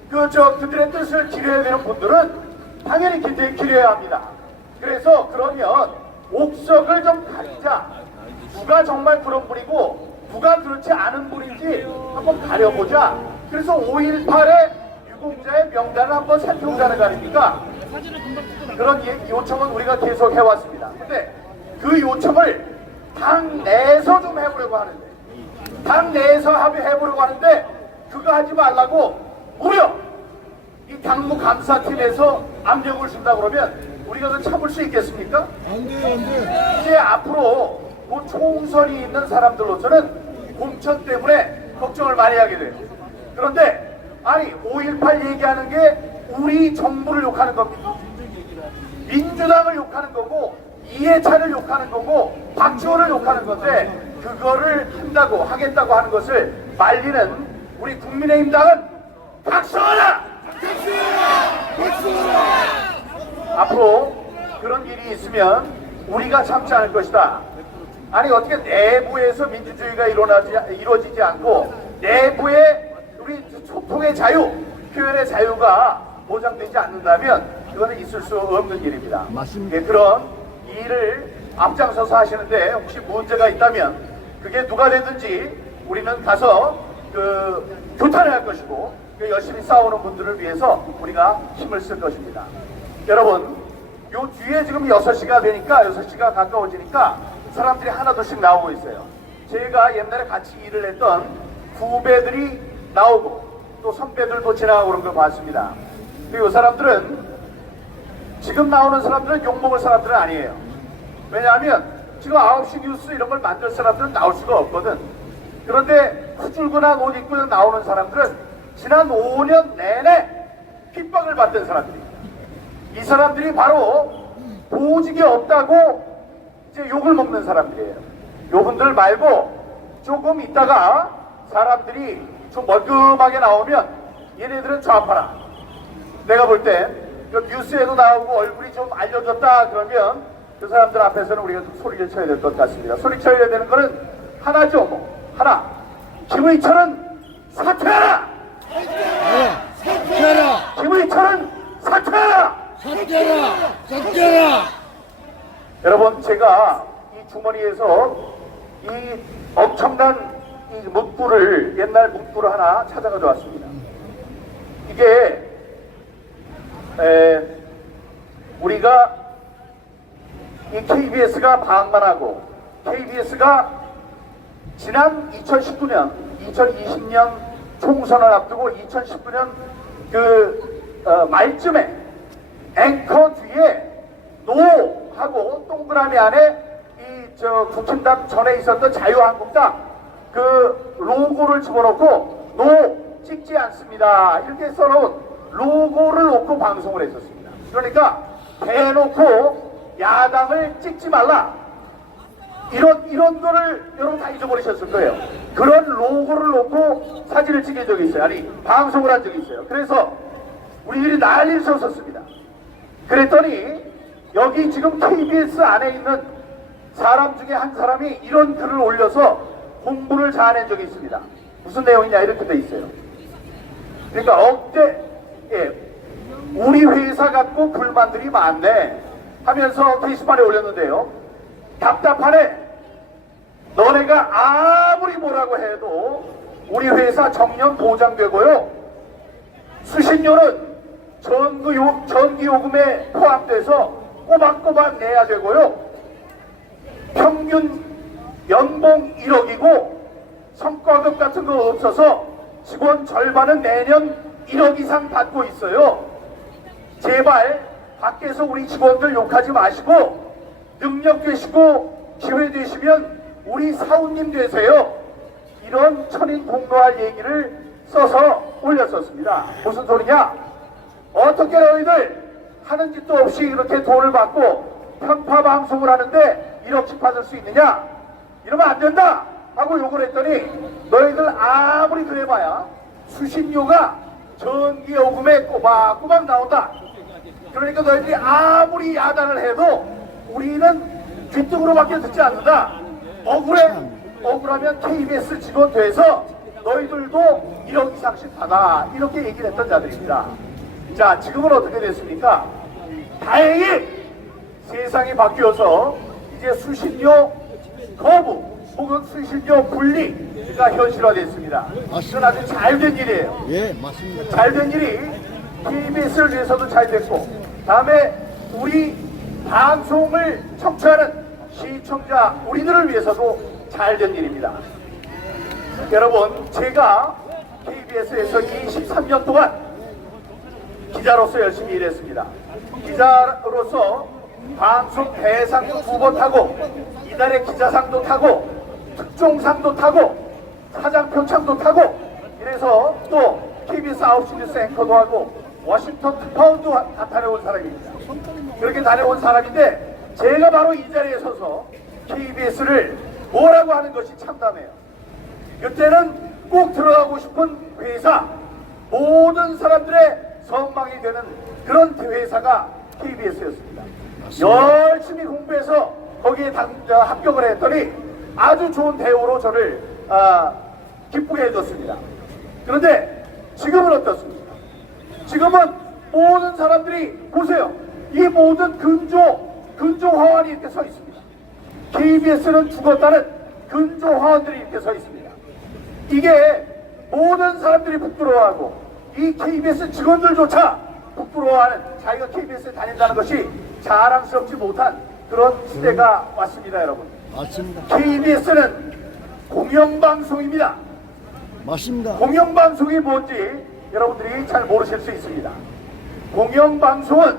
그들의 뜻을 기려야 되는 분들은 당연히 기려야 합니다. 그래서 그러면 옥석을 좀 가리자. 누가 정말 그런 분이고 누가 그렇지 않은 분인지 한번 가려보자. 그래서 5.18의 유공자의 명단을 한번 살펴보자는 거 아닙니까? 그런 요청은 우리가 계속 해왔습니다. 근데 그 요청을 당 내에서 좀 해보려고 하는데 당 내에서 합의해보려고 하는데 그거 하지 말라고 무려 이 당무 감사팀에서 압력을 준다 그러면 우리가 그 참을 수 있겠습니까? 안 돼, 안 돼. 이제 앞으로 뭐 총선이 있는 사람들로서는 공천 때문에 걱정을 많이 하게 돼요. 그런데 아니 5.18 얘기하는 게 우리 정부를 욕하는 겁니까? 민주당을 욕하는 거고 이해찬을 욕하는 거고 박지원을 욕하는 건데 그거를 한다고 하겠다고 하는 것을 말리는 우리 국민의힘당은 박수하라! 앞으로 그런 일이 있으면 우리가 참지 않을 것이다. 아니 어떻게 내부에서 민주주의가 이루어지지 않고 내부에 우리 소통의 자유, 표현의 자유가 보장되지 않는다면 그거는 있을 수 없는 일입니다. 맞습니다. 예, 그런 일을 앞장서서 하시는데 혹시 문제가 있다면 그게 누가 되든지 우리는 가서 규탄을 할 것이고 열심히 싸우는 분들을 위해서 우리가 힘을 쓸 것입니다. 여러분, 요 뒤에 지금 6시가 되니까 6시가 가까워지니까 사람들이 하나둘씩 나오고 있어요. 제가 옛날에 같이 일을 했던 후배들이 나오고 또 선배들도 지나가고 그런 걸 봤습니다. 그리고 이 사람들은 지금 나오는 사람들은 욕먹을 사람들은 아니에요. 왜냐하면 지금 9시 뉴스 이런 걸 만들 사람들은 나올 수가 없거든. 그런데 후줄근한 옷 입고 나오는 사람들은 지난 5년 내내 핍박을 받던 사람들이에요. 이 사람들이 바로 보직이 없다고 이제 욕을 먹는 사람들이에요. 요분들 말고 조금 있다가 사람들이 좀 멀끔하게 나오면 얘네들은 좌파라. 내가 볼 때 뉴스에도 나오고 얼굴이 좀 알려졌다 그러면 그 사람들 앞에서는 우리가 좀 소리를 쳐야 될 것 같습니다. 소리 쳐야 되는 거는 하나죠. 하나. 김의철은 사퇴하라! 사퇴하라! 김의철은 사퇴하라! 사퇴하라! 사퇴하라! 여러분, 제가 이 주머니에서 이 엄청난 이 문구를, 옛날 문구를 하나 찾아가 져왔습니다. 이게 우리가 이 KBS가 방만하고 KBS가 지난 2019년, 2020년 총선을 앞두고 2019년 말쯤에 앵커 뒤에 노 하고 동그라미 안에 국힘당 전에 있었던 자유한국당 그 로고를 집어넣고 노 찍지 않습니다. 이렇게 써놓은 로고를 놓고 방송을 했었습니다. 그러니까 대놓고 야당을 찍지 말라. 이런 거를 여러분 다 잊어버리셨을 거예요. 그런 로고를 놓고 사진을 찍은 적이 있어요. 아니 방송을 한 적이 있어요. 그래서 우리들이 난리를 쳤었습니다. 그랬더니 여기 지금 KBS 안에 있는 사람 중에 한 사람이 이런 글을 올려서 공부를 자아낸 적이 있습니다. 무슨 내용이냐 이렇게 돼 있어요. 그러니까 우리 회사 갖고 불만들이 많네 하면서 게시판에 올렸는데요. 답답하네. 너네가 아무리 뭐라고 해도 우리 회사 정년 보장되고요. 수신료는 전기요금에 포함돼서 꼬박꼬박 내야 되고요. 평균 연봉 1억이고 성과급 같은 거 없어서 직원 절반은 매년 1억 이상 받고 있어요. 제발 밖에서 우리 직원들 욕하지 마시고 능력 되시고 기회 되시면 우리 사우님 되세요. 이런 천인 공노할 얘기를 써서 올렸었습니다. 무슨 소리냐? 어떻게 너희들 하는 짓도 없이 이렇게 돈을 받고 편파 방송을 하는데 1억씩 받을 수 있느냐? 이러면 안 된다! 하고 욕을 했더니 너희들 아무리 그래봐야 수신료가 전기요금에 꼬박꼬박 나온다. 그러니까 너희들이 아무리 야단을 해도 우리는 뒷등으로밖에 듣지 않는다. 억울하면 KBS 직원 돼서 너희들도 1억 이상씩 받아. 이렇게 얘기를 했던 자들입니다. 자, 지금은 어떻게 됐습니까? 다행히 세상이 바뀌어서 이제 수신료 거부 혹은 수신료 분리가 현실화됐습니다. 이건 아주 잘된 일이에요. 예, 맞습니다. 잘된 일이 KBS를 위해서도 잘 됐고, 다음에 우리 방송을 청취하는 시청자 우리들을 위해서도 잘된 일입니다. 여러분, 제가 KBS에서 23년 동안 기자로서 열심히 일했습니다. 기자로서 방송 대상도 2번 타고 이달의 기자상도 타고 특종상도 타고 사장표창도 타고 이래서 또 KBS 9시 뉴스 앵커도 하고 워싱턴 특파원도 다 다녀온 사람입니다. 그렇게 다녀온 사람인데 제가 바로 이 자리에 서서 KBS를 뭐라고 하는 것이 참담해요. 그때는 꼭 들어가고 싶은 회사, 모든 사람들의 선망이 되는 그런 회사가 KBS였습니다. 열심히 공부해서 거기에 합격을 했더니 아주 좋은 대우로 저를 기쁘게 해줬습니다. 그런데 지금은 어떻습니까? 지금은 모든 사람들이 보세요. 이 모든 근조 화환이 이렇게 서 있습니다. KBS는 죽었다는 근조 화환들이 이렇게 서 있습니다. 이게 모든 사람들이 부끄러워하고 이 KBS 직원들조차 부끄러워하는 자기가 KBS에 다닌다는 것이 자랑스럽지 못한 그런 시대가 왔습니다, 여러분. 맞습니다. KBS는 공영방송입니다. 맞습니다. 공영방송이 뭔지 여러분들이 잘 모르실 수 있습니다. 공영방송은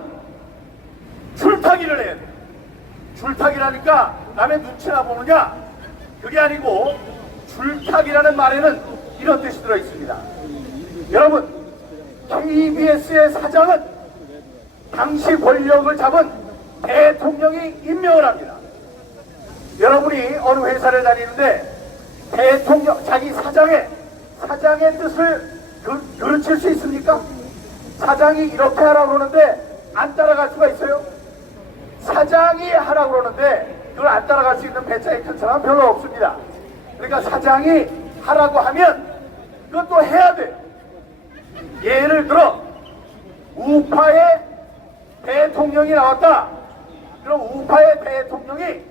줄타기를 해야 돼요. 줄타기라니까 남의 눈치나 보느냐? 그게 아니고 줄타기라는 말에는 이런 뜻이 들어 있습니다. 여러분, KBS의 사장은 당시 권력을 잡은 대통령이 임명을 합니다. 여러분이 어느 회사를 다니는데 대통령, 자기 사장의 뜻을 그르칠 수 있습니까? 사장이 이렇게 하라고 그러는데 안 따라갈 수가 있어요? 사장이 하라고 그러는데 그걸 안 따라갈 수 있는 배짱이 큰 사람은 별로 없습니다. 그러니까 사장이 하라고 하면 그것도 해야 돼요. 예를 들어 우파의 대통령이 나왔다. 그럼 우파의 대통령이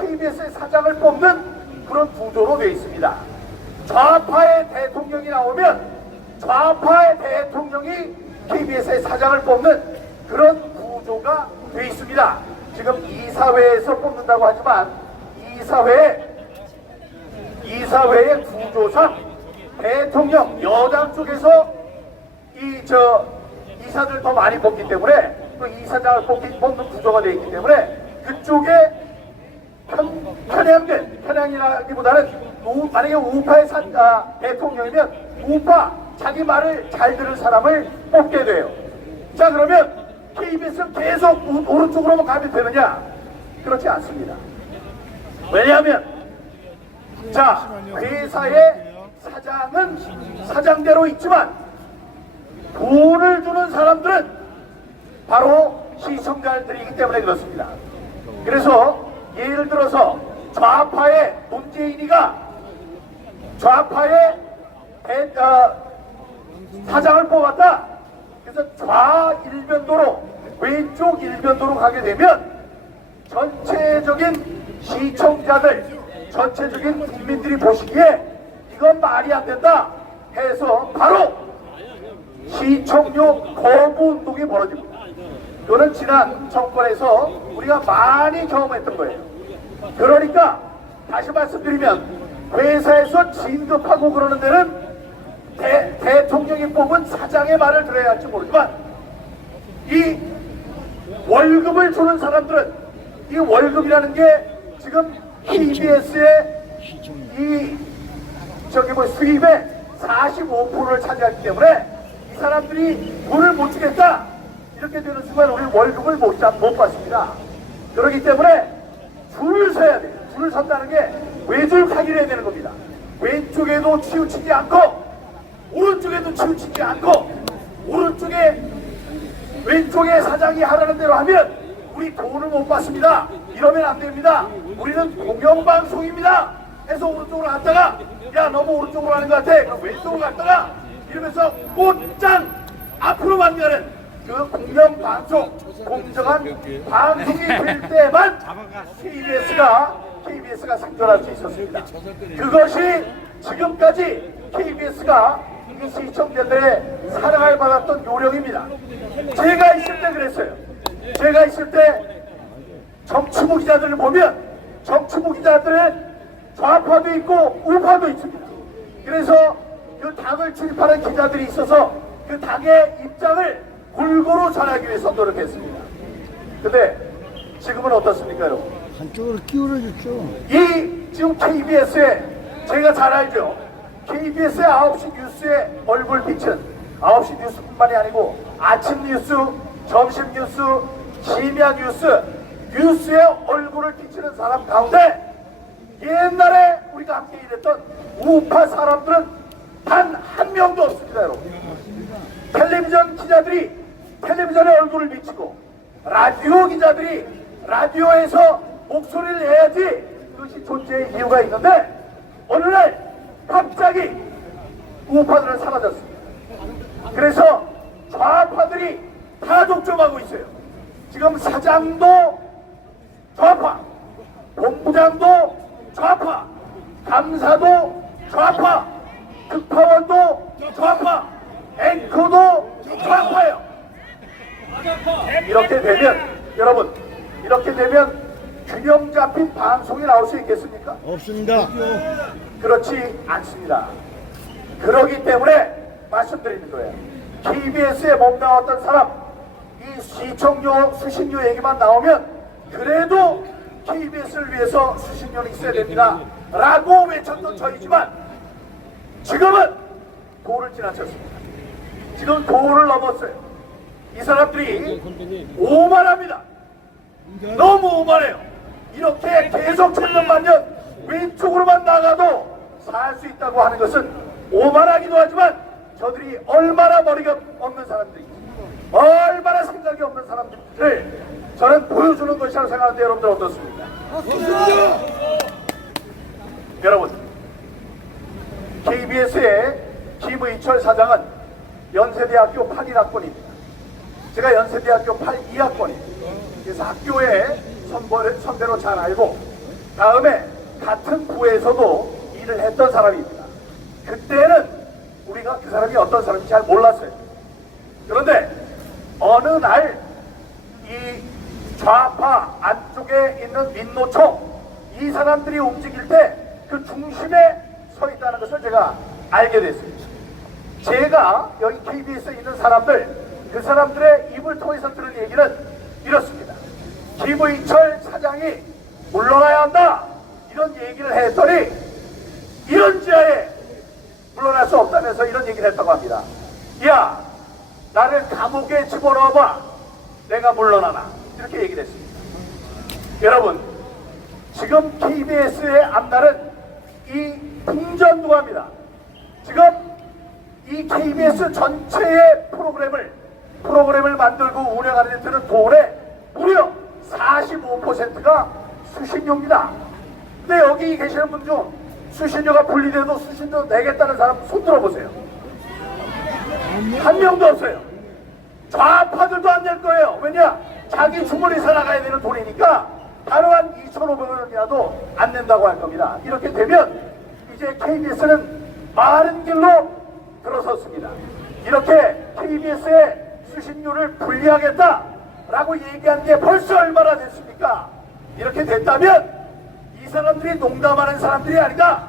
KBS의 사장을 뽑는 그런 구조로 되어 있습니다. 좌파의 대통령이 나오면 좌파의 대통령이 KBS의 사장을 뽑는 그런 구조가 되어 있습니다. 지금 이사회에서 뽑는다고 하지만 이사회의 구조상 대통령 여당 쪽에서 이사들 더 많이 뽑기 때문에 또 이사장을 뽑는 구조가 되어 있기 때문에 그쪽에 편향이라기보다는 만약에 우파의 대통령이면 우파 자기 말을 잘 들을 사람을 뽑게 돼요. 자, 그러면 KBS는 계속 오른쪽으로만 가면 되느냐? 그렇지 않습니다. 왜냐하면 자, 회사의 사장은 사장대로 있지만 돈을 주는 사람들은 바로 시청자들이기 때문에 그렇습니다. 그래서 예를 들어서 좌파의 문재인이가 좌파의 사장을 뽑았다. 그래서 좌일변도로 왼쪽 일변도로 가게 되면 전체적인 시청자들, 전체적인 국민들이 보시기에 이건 말이 안 된다 해서 바로 시청료 거부 운동이 벌어집니다. 이거는 지난 정권에서 우리가 많이 경험했던 거예요. 그러니까 다시 말씀드리면 회사에서 진급하고 그러는 데는 대통령이 뽑은 사장의 말을 들어야 할지 모르지만 이 월급을 주는 사람들은 이 월급이라는 게 지금 KBS의 수입의 45%를 차지하기 때문에 이 사람들이 돈을 못 주겠다 이렇게 되는 순간 우리 월급을 못 받습니다. 그렇기 때문에 줄을 서야 돼요. 줄을 선다는 게 외줄타기를 해야 되는 겁니다. 왼쪽에도 치우치지 않고 오른쪽에도 치우치지 않고 왼쪽에 사장이 하라는 대로 하면 우리 돈을 못 받습니다. 이러면 안 됩니다. 우리는 공영방송입니다 해서 오른쪽으로 갔다가 야 너무 오른쪽으로 가는 것 같아 그럼 왼쪽으로 갔다가 이러면서 곧장 앞으로만 가는 그 공영방송 공정한 방송이 될 때만 KBS가 생존할 수 있었습니다. 그것이 지금까지 KBS가 시청자들의 사랑을 받았던 요령입니다. 제가 있을 때 그랬어요. 제가 있을 때 정치부 기자들을 보면 정치부 기자들은 좌파도 있고 우파도 있습니다. 그래서 그 당을 출입하는 기자들이 있어서 그 당의 입장을 골고루 전하기 위해서 노력했습니다. 근데 지금은 어떻습니까, 여러분? 한쪽으로 기울어졌죠. 이 지금 KBS에 제가 잘 알죠. KBS의 9시 뉴스에 얼굴 비친 9시 뉴스뿐만이 아니고 아침 뉴스, 점심 뉴스, 심야 뉴스, 뉴스에 얼굴을 비치는 사람 가운데 옛날에 우리가 함께 일했던 우파 사람들은 단 한 명도 없습니다, 여러분. 텔레비전 기자들이 텔레비전에 얼굴을 비치고 라디오 기자들이 라디오에서 목소리를 내야지 그것이 존재의 이유가 있는데 어느 날 갑자기 우파들은 사라졌습니다. 그래서 좌파들이 다 독점하고 있어요. 지금 사장도 좌파, 본부장도 좌파, 감사도 좌파, 특파원도 좌파, 앵커도 좌파예요. 이렇게 되면 여러분, 이렇게 되면 균형 잡힌 방송이 나올 수 있겠습니까? 없습니다. 그렇지 않습니다. 그러기 때문에 말씀드리는 거예요. KBS에 몸담았던 사람, 이 시청료, 수신료 얘기만 나오면 그래도 KBS를 위해서 수신료는 있어야 됩니다 라고 외쳤던 저희지만 지금은 도를 지나쳤습니다. 지금 도를 넘었어요. 이 사람들이 오만합니다. 너무 오만해요. 이렇게 계속 천년만 년 왼쪽으로만 나가도 살 수 있다고 하는 것은 오만하기도 하지만 저들이 얼마나 머리가 없는 사람들이, 얼마나 생각이 없는 사람들을 저는 보여주는 것이라고 생각하는데 여러분들 어떻습니까? 여러분, KBS의 김의철 사장은 연세대학교 81학번입니다. 제가 연세대학교 82학번입니다. 그래서 학교에 선배로 잘 알고 다음에 같은 부에서도 일을 했던 사람입니다. 그때는 우리가 그 사람이 어떤 사람인지 잘 몰랐어요. 그런데 어느 날 이 좌파 안쪽에 있는 민노총 이 사람들이 움직일 때 그 중심에 서 있다는 것을 제가 알게 됐습니다. 제가 여기 KBS에 있는 사람들, 그 사람들의 입을 통해서 들은 얘기는 이렇습니다. 김의철 사장이 물러나야 한다 이런 얘기를 했더니 이런 지하에 물러날 수 없다면서 이런 얘기를 했다고 합니다. 야, 나를 감옥에 집어넣어봐, 내가 물러나나, 이렇게 얘기를 했습니다. 여러분, 지금 KBS의 앞날은 이 풍전두합니다. 지금 이 KBS 전체의 프로그램을 만들고 운영하는 데 드는 돈의 무려 45%가 수신료입니다. 근데 여기 계시는 분 중 수신료가 분리돼도 수신료 내겠다는 사람 손 들어보세요. 한 명도 없어요. 좌파들도 안 낼 거예요. 왜냐? 자기 주머니 살아가야 되는 돈이니까 바로 한 2,500원이라도 안 낸다고 할 겁니다. 이렇게 되면 이제 KBS는 많은 길로 들어섰습니다. 이렇게 KBS의 수신료를 분리하겠다라고 얘기한 게 벌써 얼마나 됐습니까? 이렇게 됐다면 이 사람들이 농담하는 사람들이 아니다.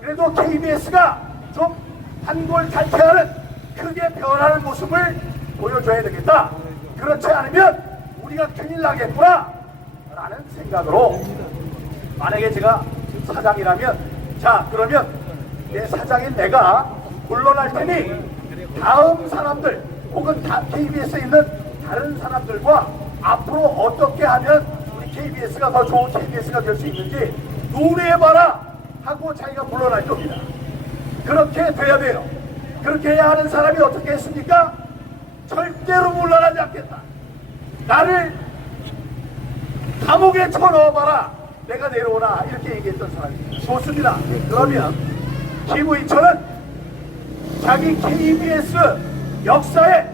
그래도 KBS가 좀 한골탈퇴하는 크게 변하는 모습을 보여줘야 되겠다. 그렇지 않으면 우리가 큰일 나겠구나 라는 생각으로, 만약에 제가 사장이라면, 자 그러면 내 사장인 내가 물러날 테니 다음 사람들 혹은 KBS에 있는 다른 사람들과 앞으로 어떻게 하면 우리 KBS가 더 좋은 KBS가 될 수 있는지 논의해봐라 하고 자기가 물러날 겁니다. 그렇게 돼야 돼요. 그렇게 해야 하는 사람이 어떻게 했습니까? 절대로 물러나지 않겠다. 나를 감옥에 쳐넣어봐라, 내가 내려오나, 이렇게 얘기했던 사람입니다. 좋습니다. 그러면 김의철은 자기 KBS 역사에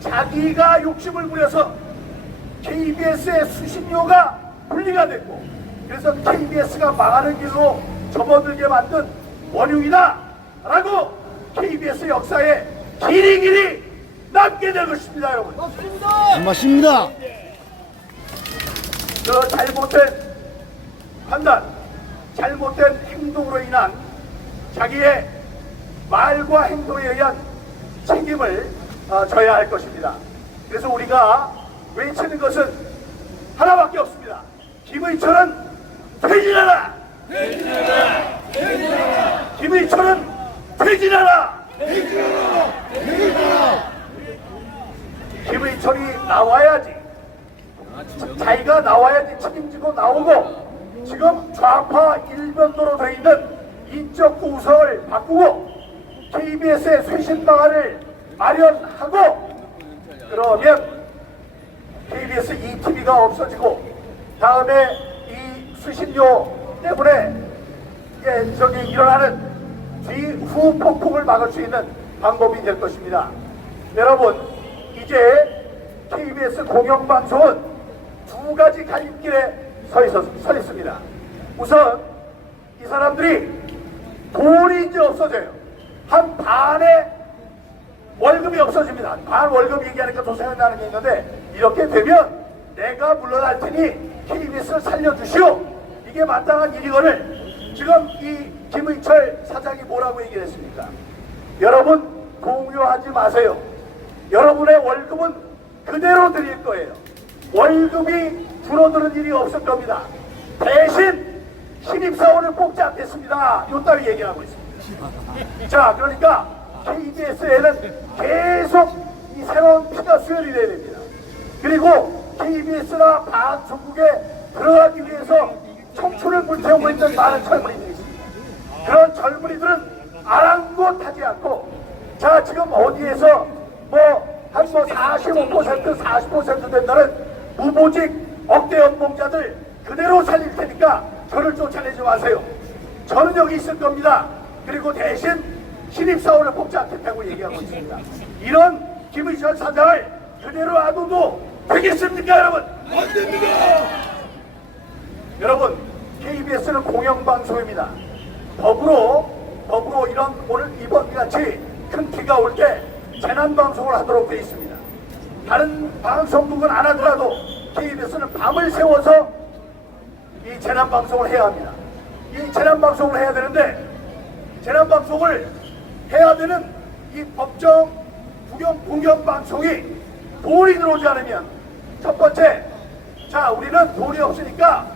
자기가 욕심을 부려서 KBS의 수신료가 분리가 됐고 그래서 KBS가 망하는 길로 접어들게 만든 원흉이다 라고 KBS 역사에 길이길이 남게 될 것입니다. 여러분, 맞습니다. 그 잘못된 판단, 잘못된 행동으로 인한 자기의 말과 행동에 의한 책임을 져야 할 것입니다. 그래서 우리가 외치는 것은 하나밖에 없습니다. 김의철은 퇴진하라! 퇴진하라! 퇴진하라! 김의철은 퇴진하라! 퇴진하라! 퇴진하라! 김의철이 나와야지. 자기가 나와야지 책임지고 나오고, 지금 좌파 일변도로 되어 있는 인적 구성을 바꾸고 KBS의 쇄신 방안을 마련하고, 그러면 KBS ETV가 없어지고 다음에 이 수신료 때문에 일어나는 뒤후 폭풍을 막을 수 있는 방법이 될 것입니다. 여러분, 이제 KBS 공영방송은 두 가지 갈림길에 서 있습니다. 우선 이 사람들이 돈이 이제 없어져요. 한 반의 월급이 없어집니다. 반 월급 얘기하니까 더 생각나는 게 있는데, 이렇게 되면 내가 물러날 테니 KBS를 살려주시오. 이게 마땅한 일이거늘 지금 이 김의철 사장이 뭐라고 얘기를 했습니까? 여러분 공유하지 마세요. 여러분의 월급은 그대로 드릴 거예요. 월급이 줄어드는 일이 없을 겁니다. 대신 신입사원을 뽑지 않겠습니다. 요 따위 얘기를 하고 있습니다. 자, 그러니까 KBS에는 계속 이 새로운 피가 수혈이 돼야 됩니다. 그리고 KBS나 방송국에 들어가기 위해서 청춘을 불태우고 있는 많은 젊은이들이 있습니다. 그런 젊은이들은 아랑곳하지 않고, 자, 지금 어디에서 한 45%, 40% 된다는 무보직 억대 연봉자들 그대로 살릴 테니까 저를 쫓아내지 마세요. 저는 여기 있을 겁니다. 그리고 대신 신입사원을 뽑지 않겠다고 얘기하고 있습니다. 이런 김의철 사장을 그대로 놔둬도 되겠습니까, 여러분? 안 됩니다! 여러분, KBS는 공영방송입니다. 더불어 이번 같이 큰 비가 올 때 재난방송을 하도록 되어 있습니다. 다른 방송국은 안 하더라도 KBS는 밤을 새워서 이 재난방송을 해야 합니다. 이 재난방송을 해야 되는데, 재난방송을 해야 되는 이 법정 공영방송이 돈이 들어오지 않으면, 첫 번째, 자, 우리는 돈이 없으니까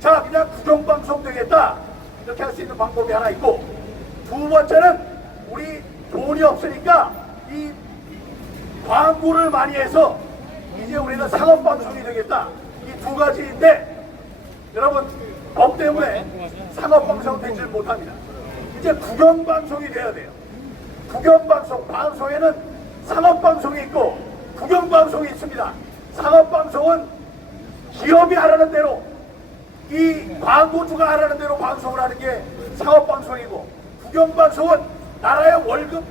자, 그냥 구경방송 되겠다, 이렇게 할 수 있는 방법이 하나 있고, 두 번째는 우리 돈이 없으니까 이 광고를 많이 해서 이제 우리는 상업방송이 되겠다. 이 두 가지인데, 여러분, 법 때문에 상업방송 되질 못합니다. 이제 구경방송이 돼야 돼요. 구경방송, 방송에는 상업방송이 있고 구경방송이 있습니다. 상업방송은 기업이 하라는 대로, 이 광고주가 하라는 대로 방송을 하는 게 상업방송이고, 구경방송은 나라의 월급,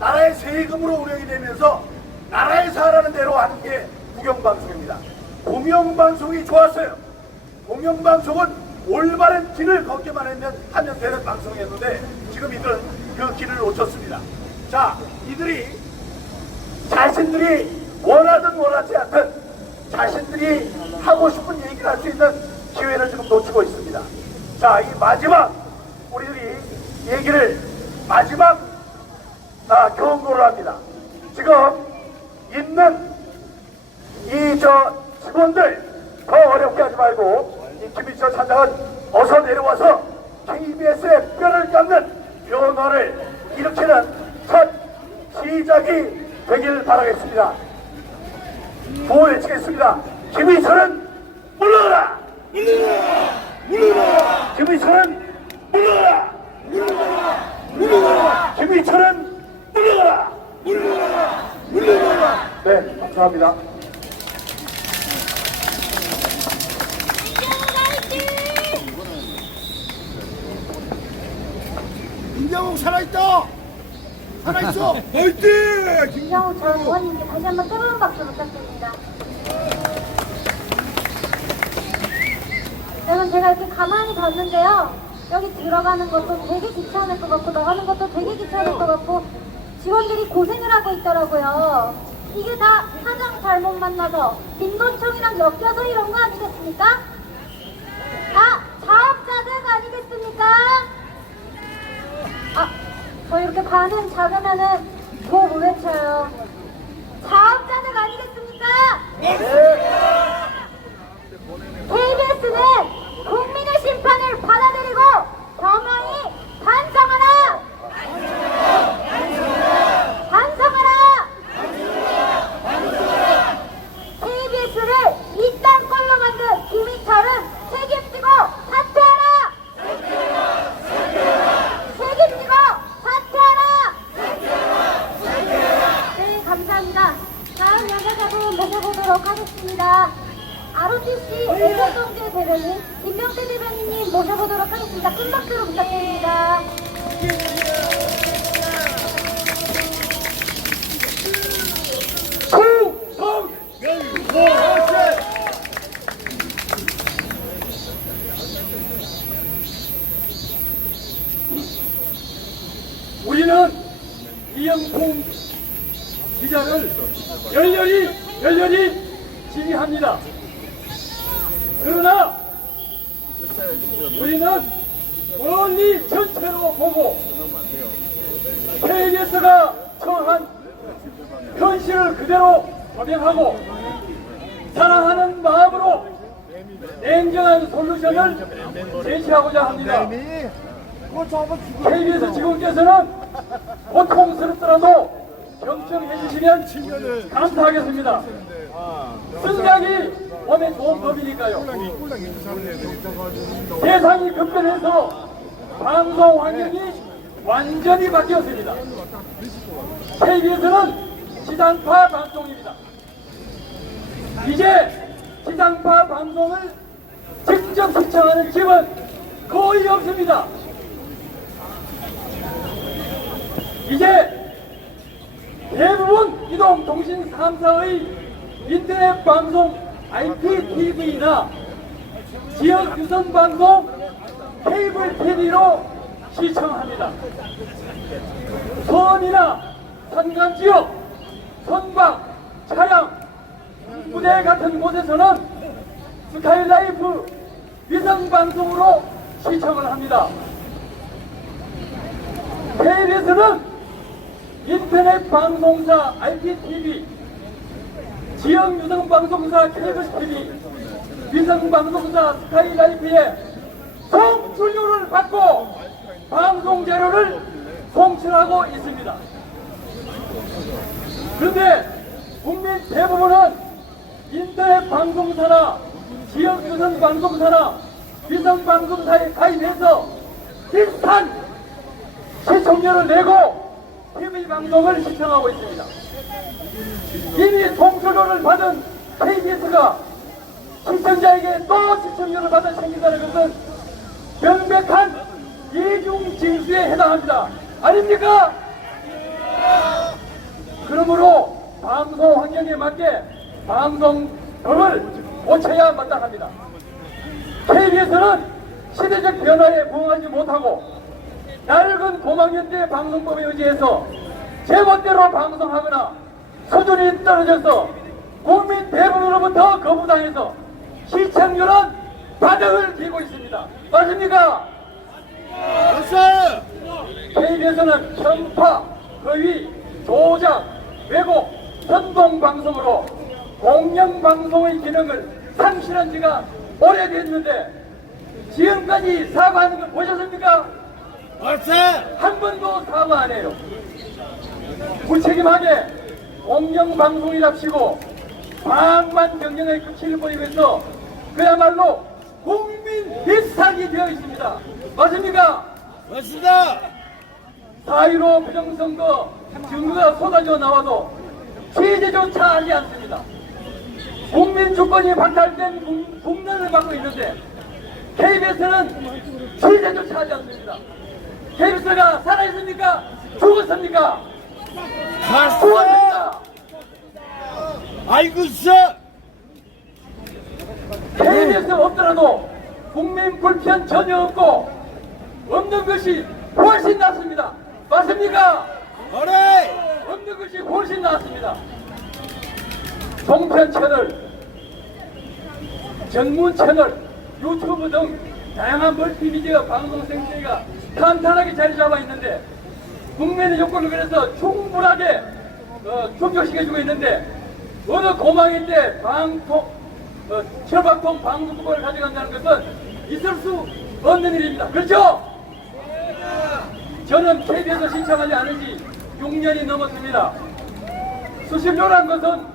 나라의 세금으로 운영이 되면서 나라에서 하라는 대로 하는 게 구경방송입니다. 공영방송이 좋았어요. 공영방송은 올바른 길을 걷기만 하면 되는 방송이었는데, 지금 이들은 그 길을 놓쳤습니다. 자, 이들이 자신들이 원하든 원하지 않든 자신들이 하고 싶은 얘기를 할 수 있는 기회를 지금 놓치고 있습니다. 자, 이 마지막 우리들이 얘기를 마지막 경고를 합니다. 지금 있는 이 직원들 더 어렵게 하지 말고, 이 김의철 사장은 어서 내려와서 KBS의 뼈를 깎는 변화를 일으키는 첫 시작이 되길 바라겠습니다. 구호 외치겠습니다. 김의철은 물러라! 물러라! 물러라! 김의철은 물러라! 물러라! 물러라! 김의철은 물러라! 물러라! 물러라! 네, 감사합니다. 임장욱 살아있다! 살아있어! 화이팅! 김정우 전 의원님께 다시 한번 뜨거운 박수 부탁드립니다. 여러분, 제가 이렇게 가만히 봤는데요, 여기 들어가는 것도 되게 귀찮을 것 같고 나가는 것도 되게 귀찮을 것 같고 직원들이 고생을 하고 있더라고요. 이게 다 사장 잘못 만나서 민노총이랑 엮여서 이런 거 아니겠습니까? 자업자득 아니겠습니까? 저 이렇게 반응 작으면은 구호 외쳐요. 자업자득 아니겠습니까? KBS는 국민의 심판을 받아들이고 겸허히 반성하라! 반성하라! KBS를 이딴 꼴로 만든 김희철은 책임지고 사퇴하라! 책임지고 사퇴하라! 네, 감사합니다. 다음 연설자분 모셔보도록 하겠습니다. ROTC 오전동계 대변인 김명태 대변인님 모셔보도록 하겠습니다. 큰 박수로 부탁드립니다. 우리는 이영풍 기자를 열렬히 지지합니다. 그러나 우리는 멀리 전체로 보고 KBS가 처한 현실을 그대로 조명하고 사랑하는 마음으로 냉정한 솔루션을 제시하고자 합니다. KBS 직원께서는 고통스럽더라도 경청해 주시면 감사하겠습니다. 승낙이 몸에 좋은 법이니까요. 세상이 급변해서 방송 환경이 완전히 바뀌었습니다. KBS는 지상파 방송입니다. 이제 지상파 방송을 직접 시청하는 집은 거의 없습니다. 이제 대부분 이동통신 3사의 인터넷 방송 IPTV나 지역 유선 방송 케이블 TV로 시청합니다. 선이나 산간지역, 선박, 차량, 부대 같은 곳에서는 스카이라이프 위성 방송으로 시청을 합니다. KBS는 인터넷 방송사 IPTV, 지역 유성 방송사 케이블 TV, 위성 방송사 스카이라이프에 송출료를 받고 방송 자료를 송출하고 있습니다. 그런데 국민 대부분은 인터넷 방송사나 지역 유선 방송사나 위성 방송사에 가입해서 비슷한 시청료를 내고 TV 방송을 시청하고 있습니다. 이미 송출료를 받은 KBS가 시청자에게 또 시청료를 받아 챙긴다는 것은 명백한 이중징수에 해당합니다. 아닙니까? 그러므로 방송 환경에 맞게 방송법을 고쳐야 마땅합니다. KBS는 시대적 변화에 부응하지 못하고 낡은 고망년대 방송법에 의지해서 제멋대로 방송하거나 수준이 떨어져서 국민 대부분으로부터 거부당해서 시청률은 바닥을 기고 있습니다. 맞습니까? KBS는 편파, 허위, 조작, 왜곡, 선동방송으로 공영방송의 기능을 상실한 지가 오래됐는데 지금까지 사과하는 걸 보셨습니까? 한 번도 사과 안 해요. 무책임하게 공영방송이랍시고 방만 경영의 끝을 보이고 있어 그야말로 국민 비슷하게 되어 있습니다. 맞습니까? 맞습니다. 4.15 부정선거 증거가 쏟아져 나와도 취재조차 하지 않습니다. 국민 주권이 박탈된 국난을 받고 있는데 KBS는 취재조차 하지 않습니다. KBS가 살아있습니까? 죽었습니까? 죽었습니다. 아이고 있어. KBS 없더라도 국민 불편 전혀 없고 없는 것이 훨씬 낫습니다. 맞습니까? 그래. 없는 것이 훨씬 낫습니다. 종편 채널, 전문 채널, 유튜브 등 다양한 멀티미디어 방송 생태계가 탄탄하게 자리 잡아 있는데 국민의 요건을 그래서 충분하게 충족시켜주고 있는데 어느 고망인데 철밥통 방송국을 가져간다는 것은 있을 수 없는 일입니다. 그렇죠? 저는 KBS 신청하지 않은 지 6년이 넘었습니다. 수신료란 것은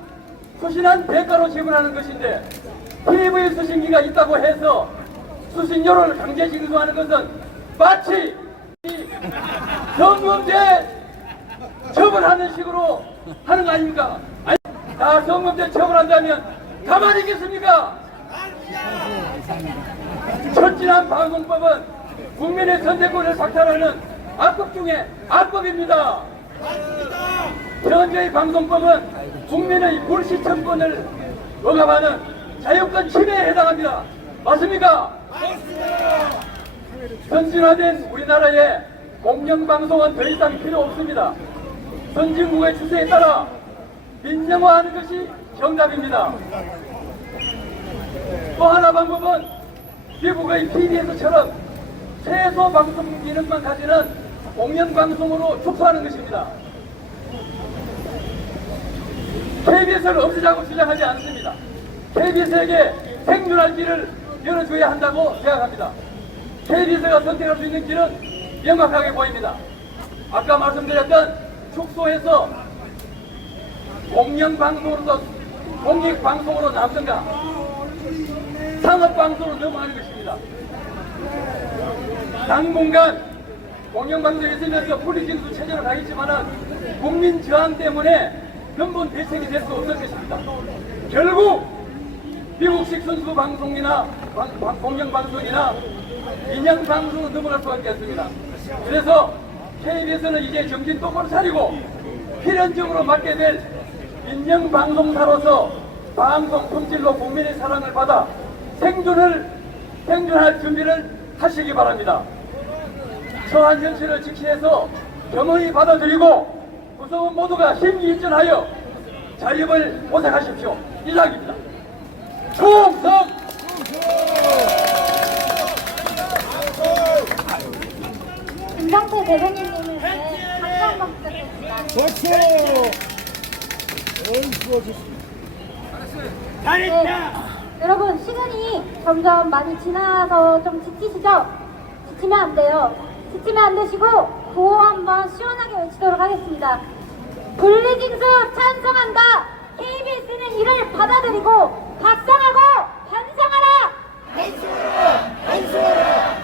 수신한 대가로 지불하는 것인데 TV 수신기가 있다고 해서 수신료를 강제 징수하는 것은 마치 성범죄 처벌하는 식으로 하는 거 아닙니까? 아니, 다 성범죄 처벌한다면 가만히 있겠습니까? 천진한 방송법은 국민의 선택권을 박탈하는 악법 중에 악법입니다. 현재의 방송법은 국민의 불시청권을 억압하는 자유권 침해에 해당합니다. 맞습니까? 선진화된 우리나라에 공영방송은 더 이상 필요 없습니다. 선진국의 추세에 따라 민영화하는 것이 정답입니다. 또 하나 방법은 미국의 PBS처럼 최소 방송 기능만 가지는 공영방송으로 축소하는 것입니다. KBS를 없애자고 주장하지 않습니다. KBS에게 생존할 길을 열어줘야 한다고 생각합니다. KBS가 선택할 수 있는 길은 명확하게 보입니다. 아까 말씀드렸던 축소해서 공영방송으로서 공익방송으로 남든가 상업방송으로 넘어가는 것입니다. 당분간 공영방송에 있으면서 분리징수 체제로 가겠지만은 국민 저항 때문에 근본 대책이 될 수 없을 것입니다. 결국 미국식 순수 방송이나 공영방송이나 인양방송으로 넘어갈 수밖에 없습니다. 그래서 KBS는 이제 정신 똑바로 차리고 필연적으로 맡게 될 인양방송사로서 방송 품질로 국민의 사랑을 받아 생존할 준비를 하시기 바랍니다. 처한 현실을 직시해서 겸허히 받아들이고 구성원 모두가 심기일전하여 자립을 모색하십시오. 이상입니다. 충성! 김성태 대변인님은 박수 한번 부탁드립니다. 박수! 어이, 수고하셨습니다. 네, 여러분 시간이 점점 많이 지나서 좀 지치시죠? 지치면 안 돼요. 지치면 안 되시고 구호 한번 시원하게 외치도록 하겠습니다. 분리징수 찬성한다. KBS는 이를 받아들이고 박상하고 반성하라.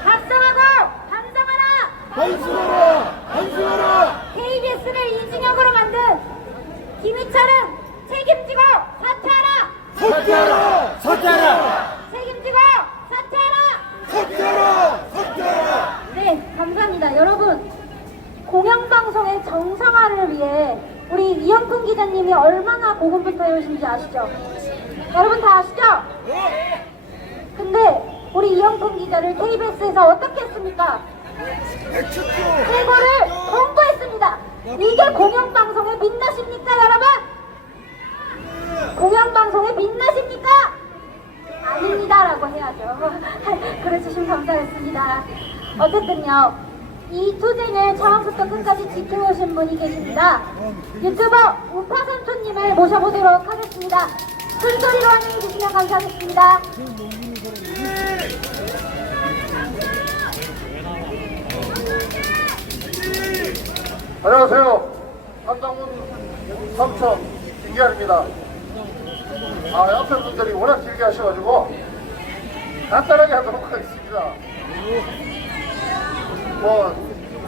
박상하고 반성하라. KBS를 이중역으로 만든 김희철은 책임지고 사퇴하라. 책임지고 사퇴하라. 네, 감사합니다. 여러분, 공영방송의 정상화를 위해 우리 이영훈 기자님이 얼마나 고군분투해오신지 아시죠? 여러분 다 아시죠? 근데 우리 이영훈 기자를 KBS에서 어떻게 했습니까? 최고를 공부했습니다. 이게 공영방송의 민낯입니까, 여러분? 공영방송의 민낯입니까? 아닙니다라고 해야죠. 그래주시면 감사했습니다. 어쨌든요, 이 투쟁을 처음부터 끝까지 지켜오신 분이 계십니다. 유튜버 우파선초님을 모셔보도록 하겠습니다. 큰 소리로 환영해 주시면 감사하겠습니다. 안녕하세요. 한강문 삼촌 김기환입니다. 앞에 분들이 워낙 길게 하셔가지고 간단하게 하도록 하겠습니다.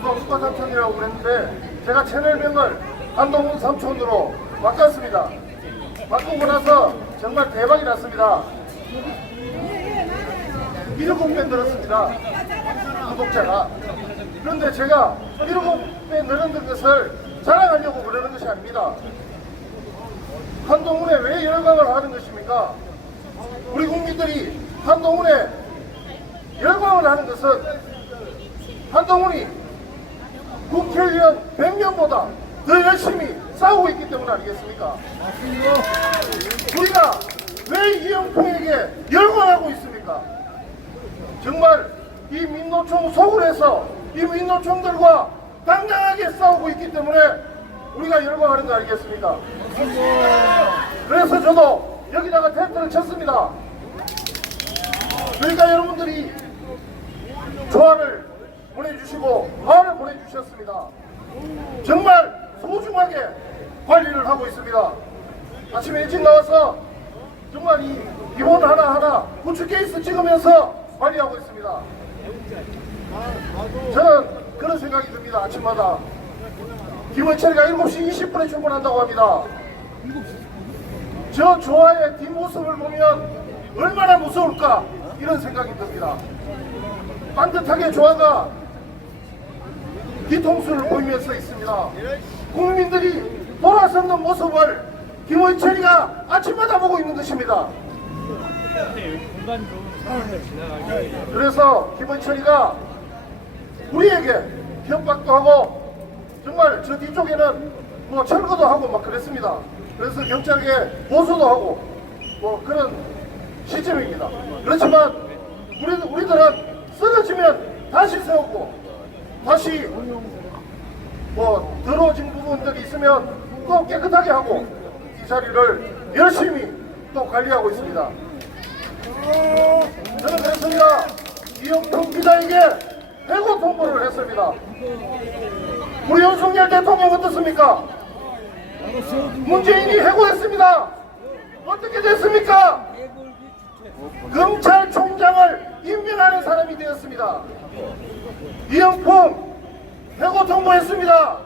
우파 삼촌이라고 그랬는데 제가 채널명을 한동훈 삼촌으로 바꿨습니다. 바꾸고 나서 정말 대박이 났습니다. 7배 늘었습니다. 구독자가. 그런데 제가 7배 늘은 것을 자랑하려고 그러는 것이 아닙니다. 한동훈에 왜 열광을 하는 것입니까? 우리 국민들이 한동훈에 열광을 하는 것은 한동훈이 국회의원 100명보다 더 열심히 싸우고 있기 때문 아니겠습니까? 우리가 왜 이영표에게 열광하고 있습니까? 정말 이 민노총 소굴에서 이 민노총들과 당당하게 싸우고 있기 때문에 우리가 열광하는 거 아니겠습니까? 그래서 저도 여기다가 텐트를 쳤습니다. 그러니까 여러분들이 조화를 보내주시고 화를 보내주셨습니다. 정말 소중하게 관리를 하고 있습니다. 아침에 일찍 나와서 정말 이 기본 하나하나 고추 케이스 찍으면서 관리하고 있습니다. 저는 그런 생각이 듭니다. 아침마다 김원철이가 7시 20분에 출근한다고 합니다. 저 조화의 뒷모습을 보면 얼마나 무서울까 이런 생각이 듭니다. 반듯하게 조화가 뒤통수를 보이면서 있습니다. 국민들이 돌아서는 모습을 김원철이가 아침마다 보고 있는 것입니다. 그래서 김원철이가 우리에게 협박도 하고 정말 저 뒤쪽에는 뭐 철거도 하고 막 그랬습니다. 그래서 경찰에게 보수도 하고 뭐 그런 시점입니다. 그렇지만 우리들은 쓰러지면 다시 세우고 다시 뭐 더러워진 부분들이 있으면 또 깨끗하게 하고 이 자리를 열심히 또 관리하고 있습니다. 저는 그랬습니다. 이영평 기자에게 해고 통보를 했습니다. 우리 윤석열 대통령 어떻습니까? 문재인이 해고했습니다. 어떻게 됐습니까? 검찰총장을 임명하는 사람이 되었습니다. 이영풍 해고 통보했습니다.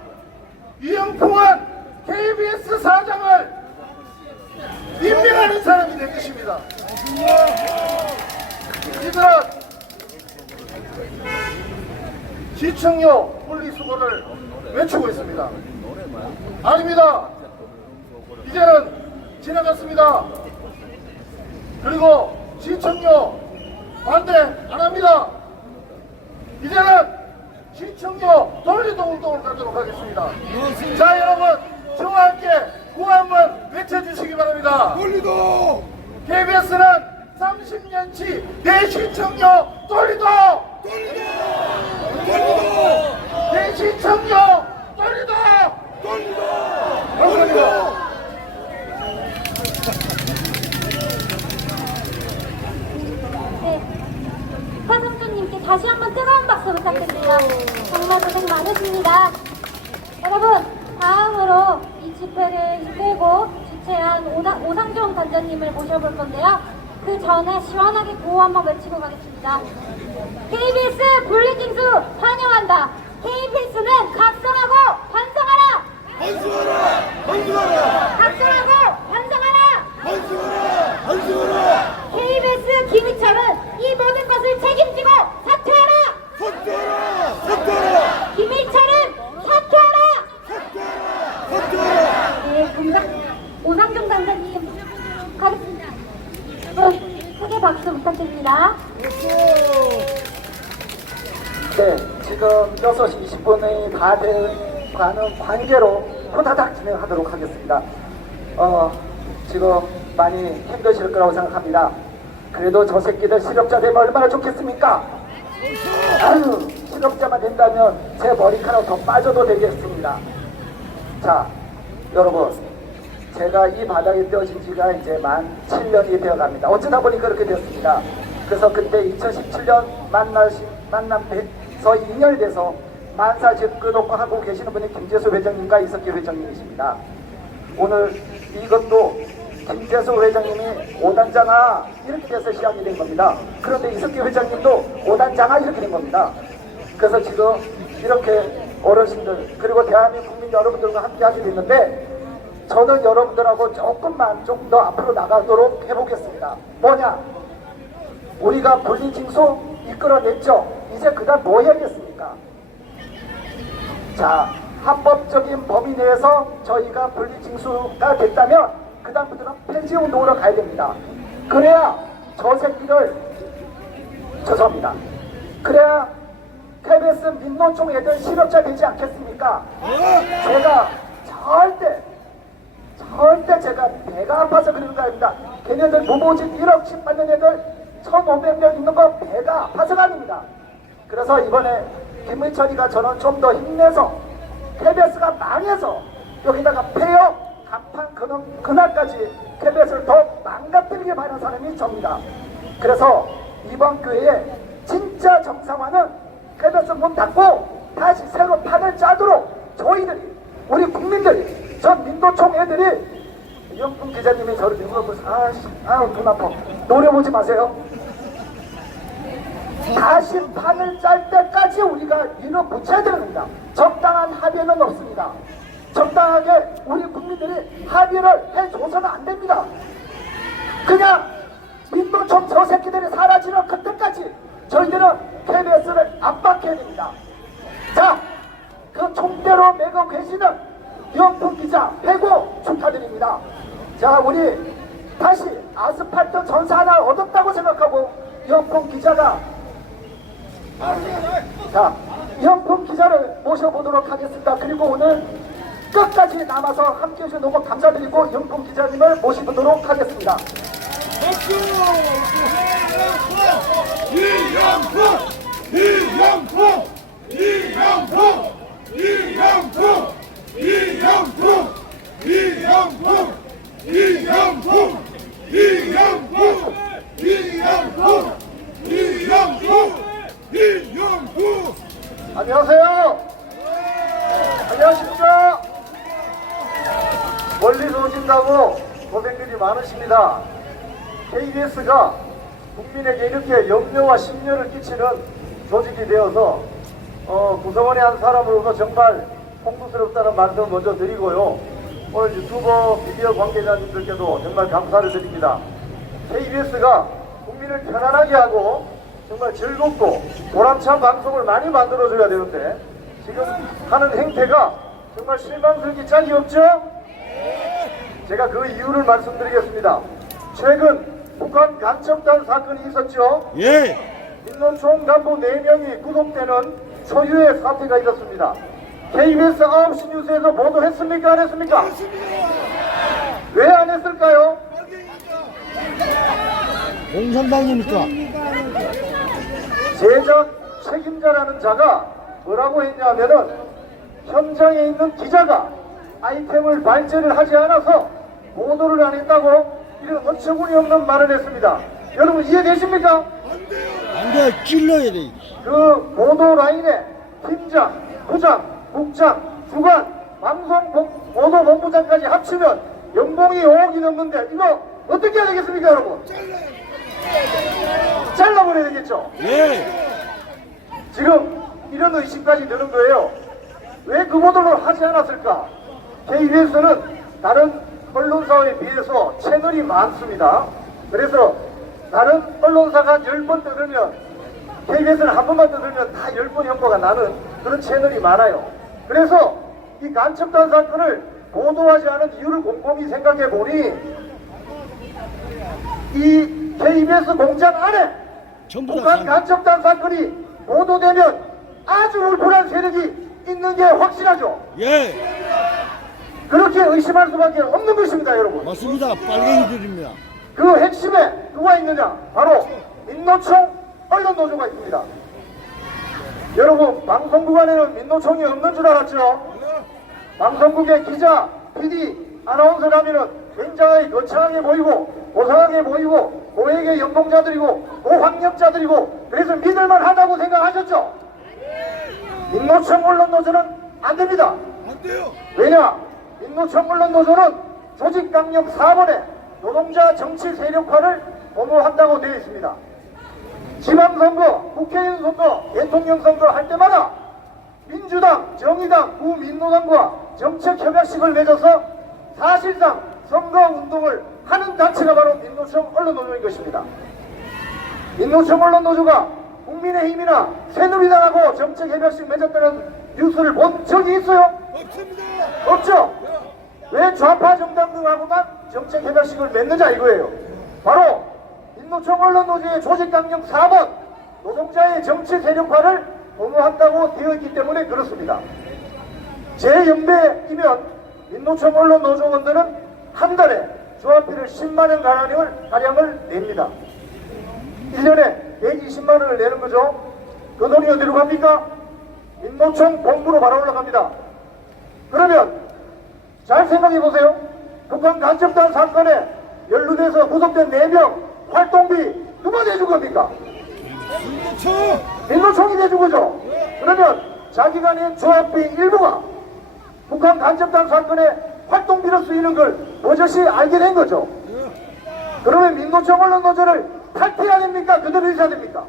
이영풍은 KBS 사장을 임명하는 사람이 될 것입니다. 이들은 시청료 분리수거를 외치고 있습니다. 아닙니다. 이제는 지나갔습니다. 그리고 시청료 반대 안 합니다. 이제는 시청료 돌리도 운동을 가도록 하겠습니다. 자, 여러분 저와 함께 구호 한번 외쳐주시기 바랍니다. 돌리도 KBS는 30년치 내 시청료 돌리도 내 시청료 돌리도 감사합니다. 네, 화성준님께 다시 한번 뜨거운 박수 부탁드립니다. 정말 고생 많으십니다. 여러분, 다음으로 이 집회를 이끌고 주최한 오상종 단장님을 모셔볼 건데요. 그 전에 시원하게 구호 한번 외치고 가겠습니다. KBS 분리징수 환영한다. KBS는 각성하고 반성하라. 반성하라! 반성하라! 각성하고 반성하라. 반성하라! 반성하라! KBS 김희철은 이 모든 것을 책임지고 사퇴하라. 사퇴하라! 사퇴하라! 김희철은 사퇴하라. 사퇴하라! 사퇴하라! 네, 오상종 단장님 가겠습니다. 크게 박수 부탁드립니다. 네, 지금 6시 20분이 다 되는 관계로 호다닥 진행하도록 하겠습니다. 지금 많이 힘드실 거라고 생각합니다. 그래도 저 새끼들 실업자 되면 얼마나 좋겠습니까? 아유, 실업자만 된다면 제 머리카락 더 빠져도 되겠습니다. 자, 여러분, 제가 이 바닥에 뛰어진 지가 이제 만 7년이 되어갑니다. 어쩌다 보니 그렇게 되었습니다. 그래서 그때 2017년 만남에서 인열돼서 만사 짓고놓고 하고 계시는 분이 김재수 회장님과 이석기 회장님이십니다. 오늘 이것도 김재수 회장님이 5단장아 이렇게 돼서 시작이 된 겁니다. 그런데 이석기 회장님도 5단장아 이렇게 된 겁니다. 그래서 지금 이렇게 어르신들 그리고 대한민국 국민 여러분들과 함께 하게 됐는데 저는 여러분들하고 조금만 좀 더 앞으로 나가도록 해보겠습니다. 뭐냐? 우리가 분리징수 이끌어냈죠. 이제 그다음 뭐 해야겠습니까? 자, 합법적인 범위 내에서 저희가 분리징수가 됐다면 그 다음부터는 폐지운동으로 가야 됩니다. 그래야 저 새끼를 죄송합니다. 그래야 KBS 민노총 애들 실업자 되지 않겠습니까? 제가 절대 제가 배가 아파서 그런 거 아닙니다. 걔네들 무보직 1억씩 받는 애들 1,500명 있는 거 배가 아파서가 아닙니다. 그래서 이번에 김의철이가 저는 좀 더 힘내서 KBS가 망해서 여기다가 폐업 간판 그날까지 KBS를 더 망가뜨리게 바라는 사람이 접니다. 그래서 이번 기회에 진짜 정상화는 KBS 문 닫고 다시 새로 판을 짜도록 저희들이 우리 국민들이 전 민노총 애들이 이영풍 기자님이 저를 눈물보면서 아우 눈 아파 노려보지 마세요. 다시 판을 짤 때까지 우리가 밀어붙여야 되는 겁니다. 적당한 합의는 없습니다. 적당하게 우리 국민들이 합의를 해줘서는 안 됩니다. 그냥 민노총 저 새끼들이 사라지는 그때까지 저희들은 KBS를 압박해야 됩니다. 자, 그 총대로 매고 계시는 이영풍 기자 해고 축하드립니다. 자, 우리 다시 아스팔트 전사 하나 얻었다고 생각하고 이영풍 기자가 자, 이영풍 기자를 모셔보도록 하겠습니다. 그리고 오늘 끝까지 남아서 함께 해주셔서 너무 감사드리고 이영풍 기자님을 모시도록 하겠습니다. 안녕하세요. 안녕하십니까. 멀리서 오신다고 고생들이 많으십니다. KBS가 국민에게 이렇게 염려와 심려를 끼치는 조직이 되어서 구성원의 한 사람으로서 정말 홍보스럽다는 말씀 먼저 드리고요. 오늘 유튜버 미디어 관계자님들께도 정말 감사를 드립니다. KBS가 국민을 편안하게 하고 정말 즐겁고 보람찬 방송을 많이 만들어줘야 되는데 지금 하는 행태가 정말 실망스럽기 짝이 없죠? 제가 그 이유를 말씀드리겠습니다. 최근 북한 간첩단 사건이 있었죠? 예. 민노총 간부 4명이 구속되는 초유의 사태가 있었습니다. KBS 9시 뉴스에서 보도했습니까? 안 했습니까? 왜 안 했을까요? 공산당이니까. 제작 책임자라는 자가 뭐라고 했냐면은 현장에 있는 기자가 아이템을 발제를 하지 않아서 보도를 안 했다고 이런 어처구니 없는 말을 했습니다. 여러분 이해되십니까? 안 돼, 찔러야 돼. 그 보도 라인에 팀장, 부장, 국장, 주관, 방송보도본부장까지 합치면 연봉이 5억이 넘는데 이거 어떻게 해야 되겠습니까 여러분? 잘라버려야 되겠죠? 예. 지금 이런 의심까지 드는 거예요. 왜 그 보도를 하지 않았을까? KBS는 다른 언론사에 비해서 채널이 많습니다. 그래서 다른 언론사가 한 10번 뜯으면 KBS는 한 번만 뜯으면 다 10번 형벌가 나는 그런 채널이 많아요. 그래서 이 간첩단 사건을 보도하지 않은 이유를 곰곰이 생각해 보니 이 KBS 공장 안에 북한 간첩단 사건이 보도되면 아주 울분한 세력이 있는 게 확실하죠. 예. 그렇게 의심할 수밖에 없는 것입니다, 여러분. 맞습니다. 빨갱이들입니다. 그 핵심에 누가 있느냐? 바로 민노총 언론노조가 있습니다. 여러분, 방송국 안에는 민노총이 없는 줄 알았죠? 방송국의 기자, PD, 아나운서라면 굉장히 거창하게 보이고 고상하게 보이고 고액의 연봉자들이고 고학력자들이고 그래서 믿을만 하다고 생각하셨죠? 민노총 언론노조는 안 됩니다. 안 돼요. 왜냐? 민노총 언론노조는 조직강력 4번에 노동자 정치 세력화를 도모한다고 되어 있습니다. 지방선거, 국회의원 선거, 대통령 선거 할 때마다 민주당, 정의당, 구민노당과 정책협약식을 맺어서 사실상 선거운동을 하는 단체가 바로 민노총 언론노조인 것입니다. 민노총 언론노조가 국민의힘이나 새누리당하고 정책협약식 맺었다는 뉴스를 본 적이 있어요? 없습니다. 없죠? 왜 좌파 정당들하고만 정책협약식을 맺느냐 이거예요. 바로 민노총 언론노조의 조직강력 4번 노동자의 정치 세력화를 도모한다고 되어 있기 때문에 그렇습니다. 제 연배이면 민노총 언론노조원들은 한 달에 조합비를 10만원 가량을 냅니다. 1년에 120만원을 내는 거죠. 그 돈이 어디로 갑니까? 민노총 본부로 바로 올라갑니다. 그러면 잘 생각해 보세요. 북한 간첩단 사건에 연루돼서 구속된 4명 활동비 누가 내준 겁니까? 민노총이 내준 거죠. 그러면 자기가 낸 조합비 일부가 북한 간첩단 사건에 활동비로 쓰이는 걸 버젓이 알게 된 거죠. 그러면 민노총 언론노조를 탈퇴해야 됩니까? 그대로 있어야 됩니까?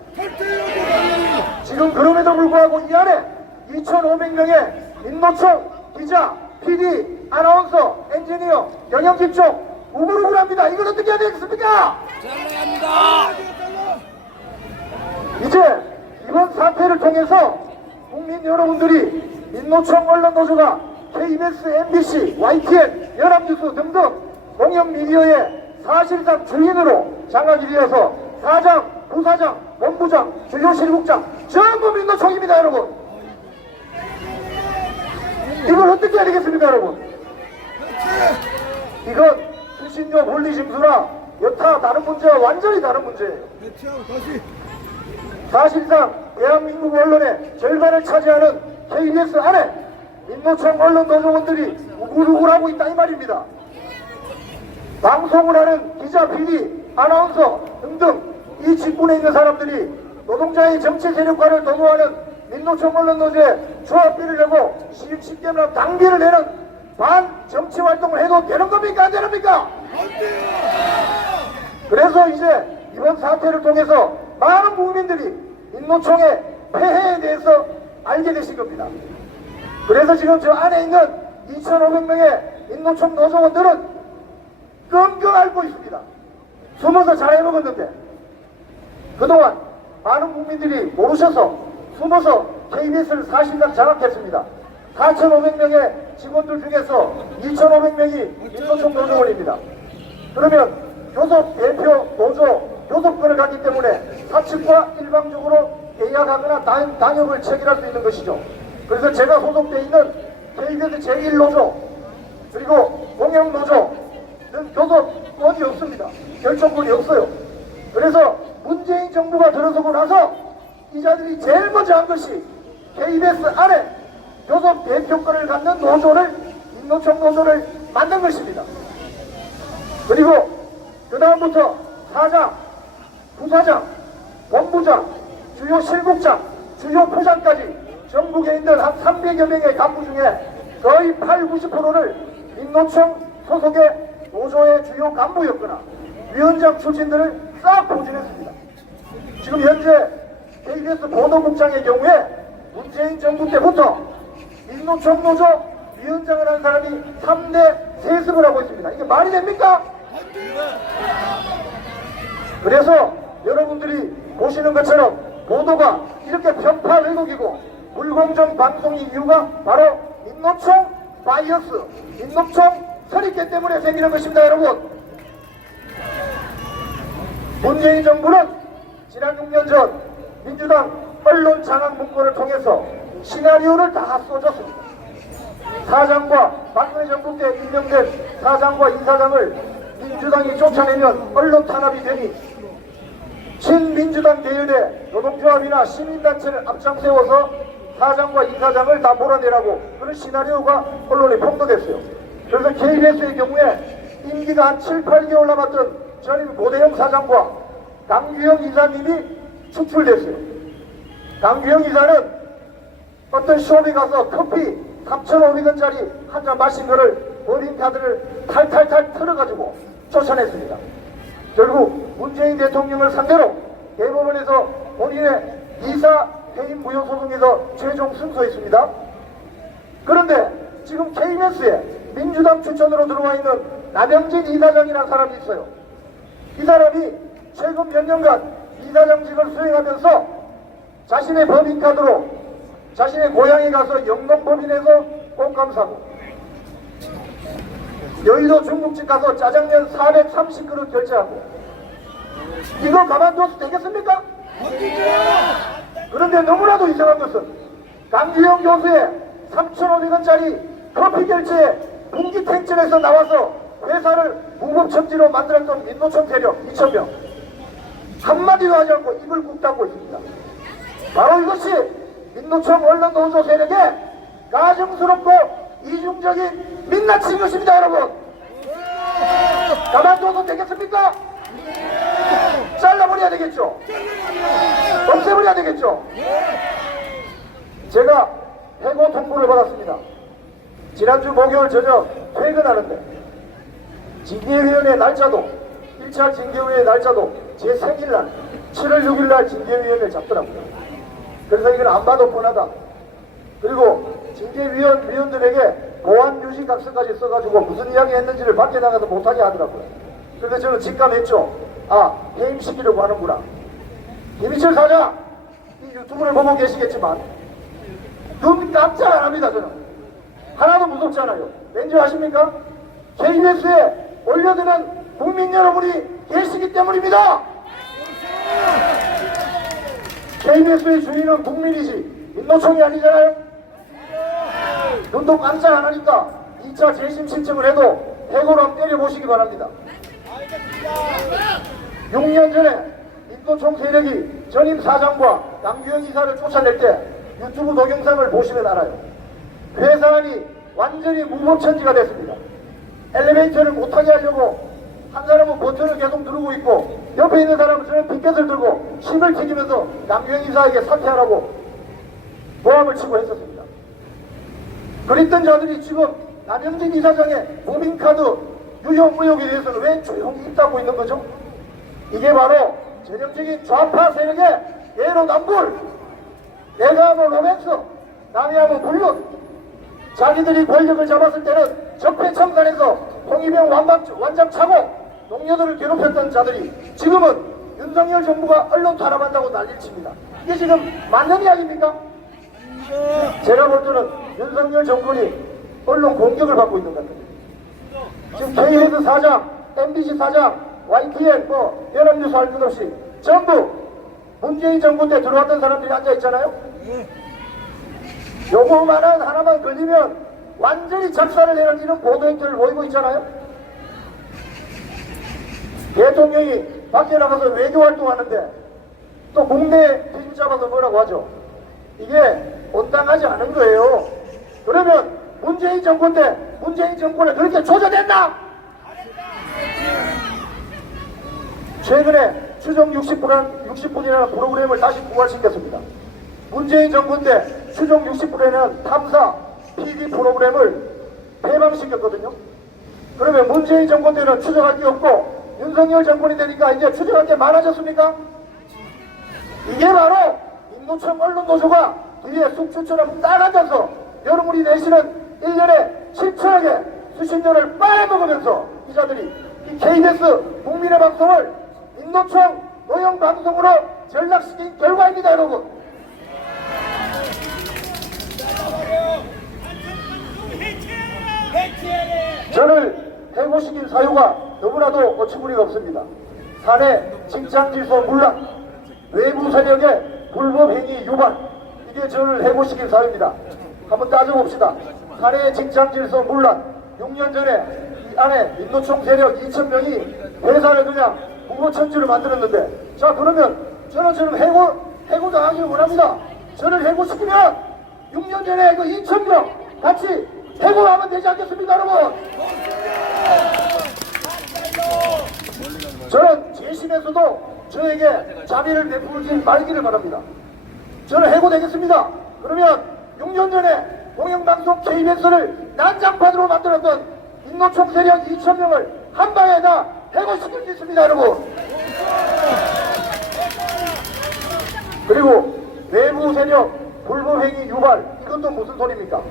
지금 그럼에도 불구하고 이 안에 2,500명의 민노총 기자, PD, 아나운서, 엔지니어, 경영집중 우글우글합니다. 이걸 어떻게 해야 되겠습니까? 이제 이번 사태를 통해서 국민 여러분들이 민노총 언론노조가 KBS, MBC, YTN, 연합뉴스 등등 공영미디어의 사실상 주인으로 장악이 되어서 사장, 부사장, 본부장, 주요 실국장 전부 민노총입니다, 여러분. 이걸 어떻게 해야 되겠습니까, 여러분? 이건 수신료 분리징수나 여타 다른 문제와 완전히 다른 문제예요. 사실상 대한민국 언론의 절반을 차지하는 KBS 안에 민노총 언론 노조원들이 우글우글하고 있다 이 말입니다. 방송을 하는 기자, PD, 아나운서 등등 이 직군에 있는 사람들이 노동자의 정치 세력화를 도모하는 민노총 언론 노조에 조합비를 내고 쉽게 말하면 당비를 내는 반 정치 활동을 해도 되는 겁니까? 안 되는 겁니까? 그래서 이제 이번 사태를 통해서 많은 국민들이 민노총의 폐해에 대해서 알게 되신 겁니다. 그래서 지금 저 안에 있는 2,500명의 민노총 노조원들은 끙끙 앓고 있습니다. 숨어서 잘해먹었는데 그동안 많은 국민들이 모르셔서 숨어서 KBS를 사실상 장악했습니다. 4,500명의 직원들 중에서 2,500명이 민노총 노조원입니다. 그러면 교섭 대표 노조 교섭권을 갖기 때문에 사측과 일방적으로 계약하거나 단협을 체결할 수 있는 것이죠. 그래서 제가 소속되어 있는 KBS 제1노조 그리고 공영노조는 교섭권이 없습니다. 결정권이 없어요. 그래서 문재인 정부가 들어서고 나서 이 자들이 제일 먼저 한 것이 KBS 안에 교섭 대표권을 갖는 노조를 민노총 노조를 만든 것입니다. 그리고 그 다음부터 사장, 부사장, 본부장, 주요 실국장, 주요 부장까지 전국에 있는 한 300여 명의 간부 중에 거의 80~90%를 민노총 소속의 노조의 주요 간부였거나 위원장 출신들을 싹 포진했습니다. 지금 현재 KBS 보도국장의 경우에 문재인 정부 때부터 민노총 노조 위원장을 한 사람이 3대 세습을 하고 있습니다. 이게 말이 됩니까? 그래서 여러분들이 보시는 것처럼 보도가 이렇게 편파 왜곡이고 불공정 방송인 이유가 바로 민노총 바이어스, 민노총 선입견 때문에 생기는 것입니다, 여러분. 문재인 정부는 지난 6년 전 민주당 언론 장악 문건을 통해서 시나리오를 다 써줬습니다. 사장과 박근혜 정부 때 임명된 사장과 이사장을 민주당이 쫓아내면 언론 탄압이 되니 친민주당 계열의 노동조합이나 시민단체를 앞장세워서 사장과 이사장을 다 몰아내라고 그런 시나리오가 언론에 폭로됐어요. 그래서 KBS의 경우에 임기가 한 7~8개월 남았던 전임 고대영 사장과 강규영 이사님이 축출됐어요. 강규영 이사는 어떤 쇼에 가서 커피 3,500원짜리 한 잔 마신 거를 어린 카드를 탈탈탈 털어가지고 쫓아냈습니다. 결국 문재인 대통령을 상대로 대법원에서 본인의 이사 해임 무효 소송에서 최종 승소했습니다. 그런데 지금 KBS에 민주당 추천으로 들어와 있는 남영진 이사장이라는 사람이 있어요. 이 사람이 최근 몇 년간 이사장직을 수행하면서 자신의 법인카드로 자신의 고향에 가서 영농법인에서 꽃감 사고 여의도 중국집 가서 짜장면 430그릇 결제하고 이거 가만둬도 되겠습니까? 그런데 너무나도 이상한 것은 강규영 교수의 3,500원짜리 커피 결제에 분기탱천에서 나와서 회사를 무법청지로 만들었던 민노총 세력 2,000명 한마디도 하지 않고 입을 꾹 닫고 있습니다. 바로 이것이 민노총 언론노조 세력에 가증스럽고 이중적인 민낯인 것입니다, 여러분. 가만둬도 되겠습니까? 잘라버려야 되겠죠? 없애버려야 되겠죠? 제가 해고 통보를 받았습니다. 지난주 목요일 저녁 퇴근하는데 징계위원회 날짜도 1차 징계위원회 날짜도 제 생일날 7월 6일날 징계위원회를 잡더라고요. 그래서 이건 안 봐도 뻔하다. 그리고 징계위원들에게 보안 유지 각서까지 써가지고 무슨 이야기 했는지를 밖에 나가서 못하게 하더라고요. 그래서 저는 직감했죠. 아, 해임시키려고 하는구나. 김희철 사장, 이 유튜브를 보고 계시겠지만 눈 깜짝 안 합니다. 저는 하나도 무섭지 않아요. 왠지 아십니까? KBS에 올려드는 국민 여러분이 계시기 때문입니다. KBS의 주인은 국민이지 민노총이 아니잖아요. 눈도 깜짝 안 하니까 2차 재심 신청을 해도 해고로 한번 때려보시기 바랍니다. 6년 전에 민노총 세력이 전임 사장과 남규영 이사를 쫓아낼 때 유튜브 동영상을 보시면 알아요. 회사 안이 완전히 무법천지가 됐습니다. 엘리베이터를 못하게 하려고 한 사람은 버튼을 계속 누르고 있고 옆에 있는 사람은 저는 빗켓을 들고 침을 튀기면서 남규영 이사에게 사퇴하라고 모함을 치고 했었습니다. 그랬던 자들이 지금 남영진 이사장의 법인카드 유용 의혹에 대해서는 왜 조용히 입다고 있는 거죠? 이게 바로 전형적인 좌파 세력의 내로남불, 내가 하면 로맨스, 남이 하면 불륜. 자기들이 권력을 잡았을 때는 적폐청산에서 홍위병 완장 차고 농녀들을 괴롭혔던 자들이 지금은 윤석열 정부가 언론 탄압한다고 난리를 칩니다. 이게 지금 맞는 이야기입니까? 제가 볼 때는 윤석열 정권이 언론 공격을 받고 있는 것 같아요. 지금 KBS 사장, MBC 사장, YTN, 연합뉴스 할 것 없이 전부 문재인 정부 때 들어왔던 사람들이 앉아있잖아요. 요거만한 하나만 걸리면 완전히 작살을 내는 이런 보도 행태를 보이고 있잖아요. 대통령이 밖에 나가서 외교활동하는데 또 국내에 뒤집 잡아서 뭐라고 하죠. 이게 온당하지 않은 거예요. 그러면 문재인 정권 때 문재인 정권을 그렇게 조져냈나? 최근에 추정 60분이라는 프로그램을 다시 부활시켰습니다. 문재인 정권 때 추정 60분이라는 탐사 PD 프로그램을 폐방시켰거든요. 그러면 문재인 정권 때는 추정할 게 없고 윤석열 정권이 되니까 이제 추정할 게 많아졌습니까? 이게 바로 민노총 언론노조가 뒤에 숙주처럼 딱 앉아서 여러분이 내시는 1년에 7천억의 수신료를 빨아먹으면서 이자들이 이 KBS 국민의 방송을 민노총 노영 방송으로 전락시킨 결과입니다, 여러분. 저를 해고시킨 사유가 너무나도 어처구니가 없습니다. 사내 칭찬질서 문란, 외부 세력의 불법행위 유발, 이게 저를 해고시킨 사유입니다. 한번 따져봅시다. 사내 칭찬질서 문란, 6년 전에 이 안에 민노총 세력 2,000명이 회사를 그냥 무고천지로 만들었는데, 자 그러면 저는 지금 해고 당하기를 원합니다. 저를 해고시키면 6년 전에 그 2,000명 같이 해고하면 되지 않겠습니까, 여러분? 저는 재심에서도 저에게 자비를 베풀지 말기를 바랍니다. 저는 해고되겠습니다. 그러면 6년 전에 공영방송 KBS를 난장판으로 만들었던 민노총 세력 2,000명을 한 방에 다 해고시킬 수 있습니다, 여러분. 그리고 외부 세력 불법행위 유발, 이건 또 무슨 소리입니까?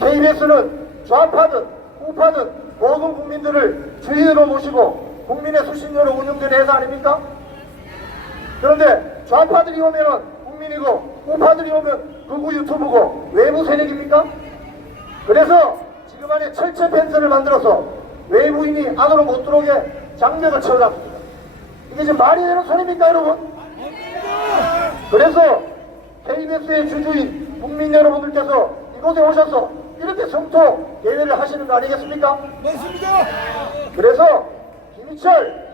KBS는 좌파든 우파든 모든 국민들을 주인으로 모시고 국민의 수신료로 운영되는 회사 아닙니까? 그런데 좌파들이 오면은 국민이고 우파들이 오면 극우 유튜브고 외부 세력입니까? 그래서 지금 안에 철제 펜스를 만들어서 외부인이 안으로 못 들어오게 장벽을 채워놨습니다. 이게 지금 말이 되는 소리입니까, 여러분? 그래서 KBS의 주주인 국민 여러분들께서 이곳에 오셔서 이렇게 성토 대회를 하시는 거 아니겠습니까? 맞습니다. 그래서 김희철,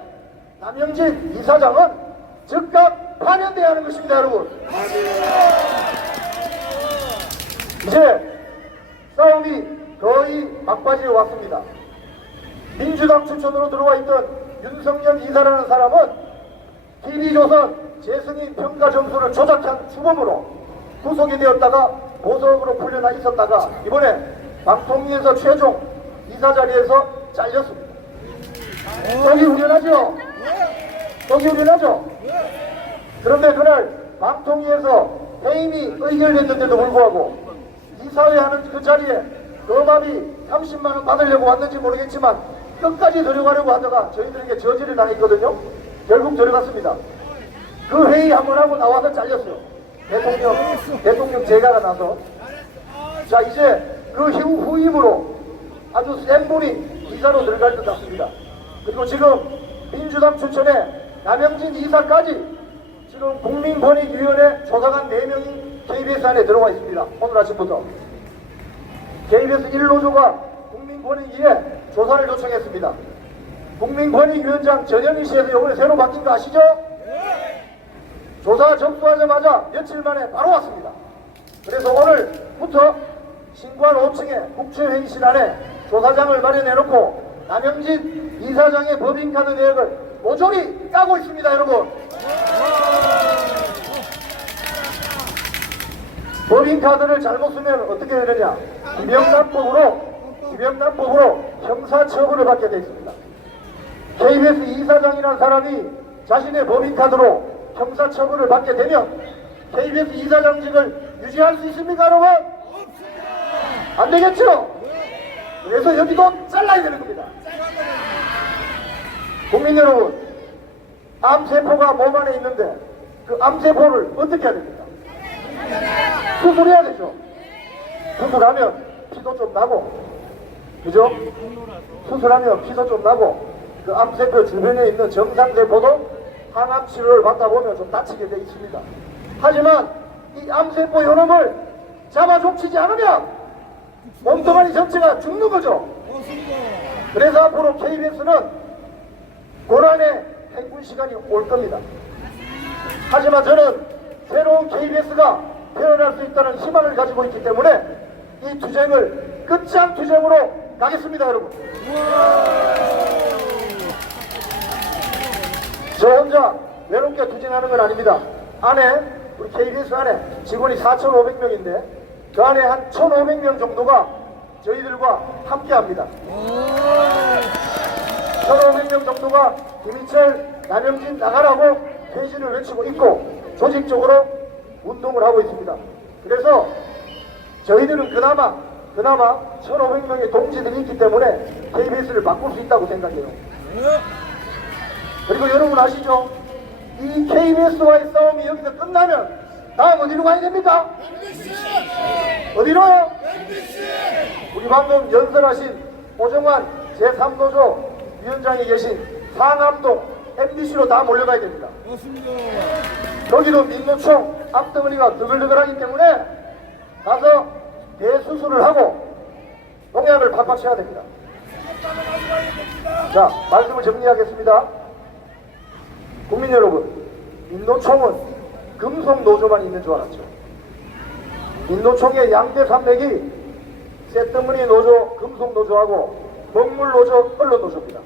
남영진 이사장은 즉각 파면돼야 하는 것입니다, 여러분. 이제 싸움이 거의 막바지에 왔습니다. 민주당 추천으로 들어와 있던 윤석열 이사라는 사람은 TV조선 재승인 평가 점수를 조작한 주범으로 구속이 되었다가 보석으로 풀려나 있었다가 이번에 방통위에서 최종 이사 자리에서 잘렸습니다. 속이 후련하죠? 속이 후련하죠? 그런데 그날 방통위에서 해임이 의결됐는데도 불구하고 이사회 하는 그 자리에 거마비 30만원 받으려고 왔는지 모르겠지만 끝까지 들어가려고 하다가 저희들에게 저지를 당했거든요. 결국 들어갔습니다. 그 회의 한번 하고 나와서 잘렸어요. 대통령 제가가 나서. 자, 이제 그 후임으로 아주 센 분이 이사로 들어갈 것 같습니다. 그리고 지금 민주당 추천에 남영진 이사까지 지금 국민권익위원회 조사관 4명이 KBS 안에 들어와 있습니다. 오늘 아침부터. KBS 1노조가 국민권익위에 조사를 요청했습니다. 국민권익위원장 전현희 씨에서 이번에 새로 바뀐 거 아시죠? 조사 접수하자마자 며칠 만에 바로 왔습니다. 그래서 오늘부터 신관 5층에 국회회의실 안에 조사장을 마련해놓고 남영진 이사장의 법인카드 내역을 모조리 까고 있습니다, 여러분. 법인카드를 잘못 쓰면 어떻게 되느냐? 김영란법으로 형사처벌을 받게 되어 있습니다. KBS 이사장이라는 사람이 자신의 법인카드로 형사처벌을 받게 되면 KBS 이사장직을 유지할 수 있습니까, 여러분? 안 되겠죠? 그래서 여기도 잘라야 되는 겁니다. 국민 여러분, 암세포가 몸 안에 있는데 그 암세포를 어떻게 해야 됩니까? 수술해야 되죠. 수술하면 피도 좀 나고, 그죠? 수술하면 피도 좀 나고, 그 암세포 주변에 있는 정상세포도 항암 치료를 받다 보면 좀 다치게 되어 있습니다. 하지만 이 암세포 요놈을 잡아 족치지 않으면 몸뚱아리 전체가 죽는 거죠. 그래서 앞으로 KBS는 고난의 행군 시간이 올 겁니다. 하지만 저는 새로운 KBS가 태어날 수 있다는 희망을 가지고 있기 때문에 이 투쟁을 끝장 투쟁으로 가겠습니다, 여러분. 저 혼자 외롭게 투쟁하는 건 아닙니다. 안에 우리 KBS 안에 직원이 4,500명인데 그 안에 한 1,500명 정도가 저희들과 함께합니다. 1,500명 정도가 김희철, 남영진 나가라고 퇴진을 외치고 있고 조직적으로 운동을 하고 있습니다. 그래서 저희들은 그나마 1,500명의 동지들이 있기 때문에 KBS를 바꿀 수 있다고 생각해요. 그리고 여러분 아시죠? 이 KBS와의 싸움이 여기서 끝나면 다음 어디로 가야 됩니까? 어디로요? 우리 방금 연설하신 오정환 제3노조 위원장이 계신 상암동 MBC로 다 몰려가야 됩니다. 여기도 민노총 앞덩어리가 드글드글하기 때문에 가서 대수술을 하고 농약을 팍팍 쳐야 됩니다. 자, 말씀을 정리하겠습니다. 국민 여러분, 민노총은 금속노조만 있는 줄 알았죠. 민노총의 양대 산맥이 쇳덩어리 노조, 금속노조하고 먹물노조, 언론노조입니다.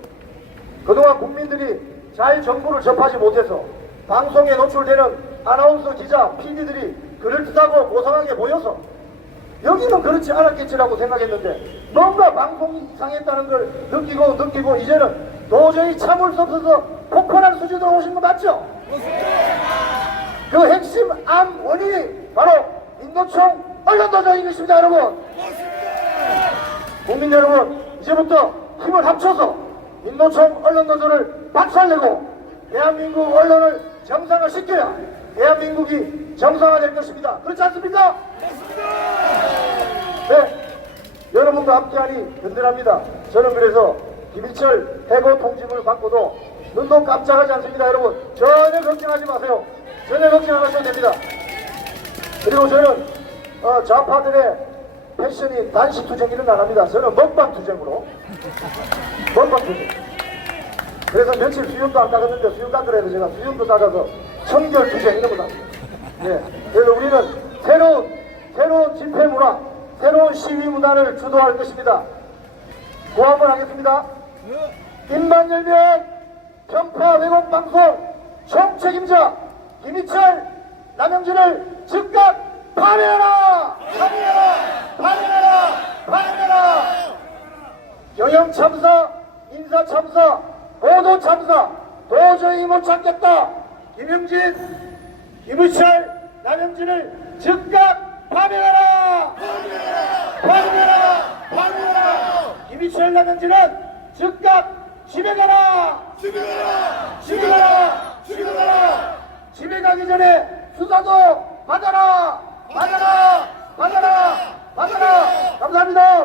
그동안 국민들이 잘 정보를 접하지 못해서 방송에 노출되는 아나운서, 기자, PD들이 그럴듯하고 고상하게 보여서 여기는 그렇지 않았겠지라고 생각했는데 뭔가 방송이 이상했다는 걸 느끼고 이제는 도저히 참을 수 없어서 폭발한 수준으로 오신 거 맞죠? 그 핵심 암 원인이 바로 민노총 언론노조인 것입니다, 여러분. 국민 여러분, 이제부터 힘을 합쳐서 민노총 언론노조를 박살내고 대한민국 언론을 정상화시켜야 대한민국이 정상화될 것입니다. 그렇지 않습니까? 네, 여러분과 함께하니 든든합니다. 저는 그래서 김희철 해고 통지문을 받고도 눈도 깜짝하지 않습니다, 여러분. 전혀 걱정하지 마세요. 전혀 걱정 안 하셔도 됩니다. 그리고 저는 좌파들의 패션이 단식 투쟁 안 합니다. 저는 먹방 투쟁으로. 먹방 투쟁. 그래서 며칠 수염도 안 닦았는데 수염 닦으라 해서 제가 수염도 닦아서 청결 투쟁 이런 거 합니다. 네. 그래서 우리는 새로운 새로운 집회 문화, 새로운 시위 문화를 주도할 것입니다. 고함을 하겠습니다. 입만 열면 편파 왜곡 방송 총책임자 김희철, 남영진을 즉각 파면하라! 파면하라! 파면하라! 파면하라! 경영 참사, 인사 참사, 보도 참사 도저히 못 참겠다. 김영진, 김희철, 남영진을 즉각 파면하라! 파면하라! 파면하라! 김희철, 남영진은 즉각 집에 가라! 집에 가라! 집에 가라! 집에 가라! 집에 가기 전에 수사도 받아라! 받아라! 받아라! 받아라! 감사합니다.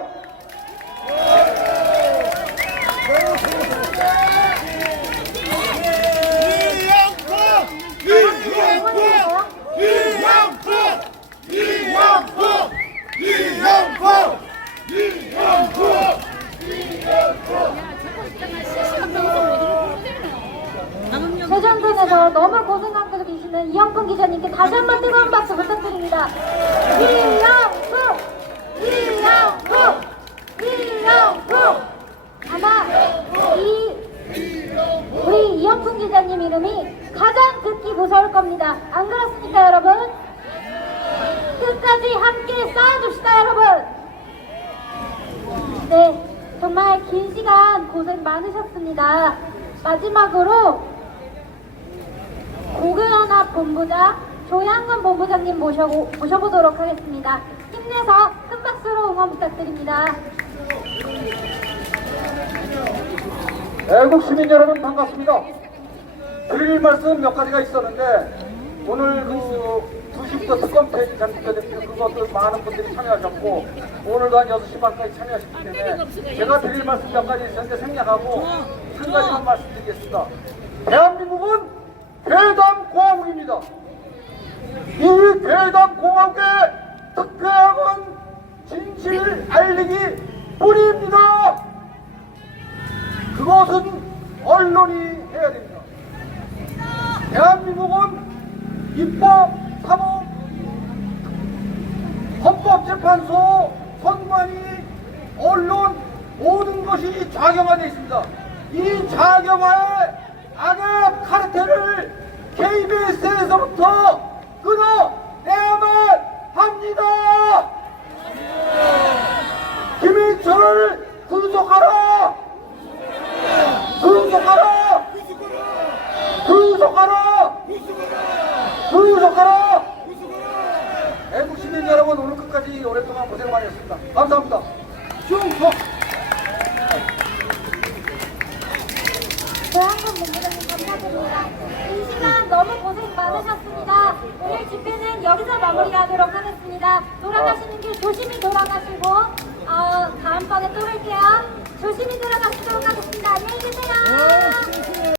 대전동에서 너무 고생하고 계시는 이영풍 기자님께 다시 한번 뜨거운 박수 부탁드립니다. 이영풍! 이영풍! 이영풍! 아마 우리 이영풍 기자님 이름이 가장 듣기 무서울 겁니다. 안 그렇습니까, 여러분? 끝까지 함께 싸워줍시다, 여러분. 네, 정말 긴 시간 고생 많으셨습니다. 마지막으로 고교연합 본부장 조양근 본부장님 모셔보도록 하겠습니다. 힘내서 큰 박수로 응원 부탁드립니다. 애국 시민 여러분 반갑습니다. 드릴 말씀 몇 가지가 있었는데 오늘 그 2시부터 특검 퇴진 장기표대표 그것도 많은 분들이 참여하셨고 오늘도 한 6시 반까지 참여하셨기 때문에 제가 드릴 말씀 몇 가지 있었는데 생략하고 한 가지만 말씀드리겠습니다. 대한민국은 괴담공화국입니다. 이 괴담공화국의 특혜함은 진실을 알리기 뿐입니다. 그것은 언론이 해야 됩니다. 대한민국은 입법, 사법, 헌법재판소, 선관위, 언론 모든 것이 좌경화되어 있습니다. 이 좌경화의 악의 카르텔을 KBS에서부터 끊어내야만 합니다. 김희철을 구속하라! 구속하라! 구속하라! 구속하라! 애국시민 여러분 오늘 끝까지 오랫동안 고생 많이 했습니다. 감사합니다. 충성! 조양근 본부장님 감사드립니다. 이 시간 너무 고생 많으셨습니다. 오늘 집회는 여기서 마무리하도록 하겠습니다. 돌아가시는 길 조심히 돌아가시고 다음번에 또 뵐게요. 조심히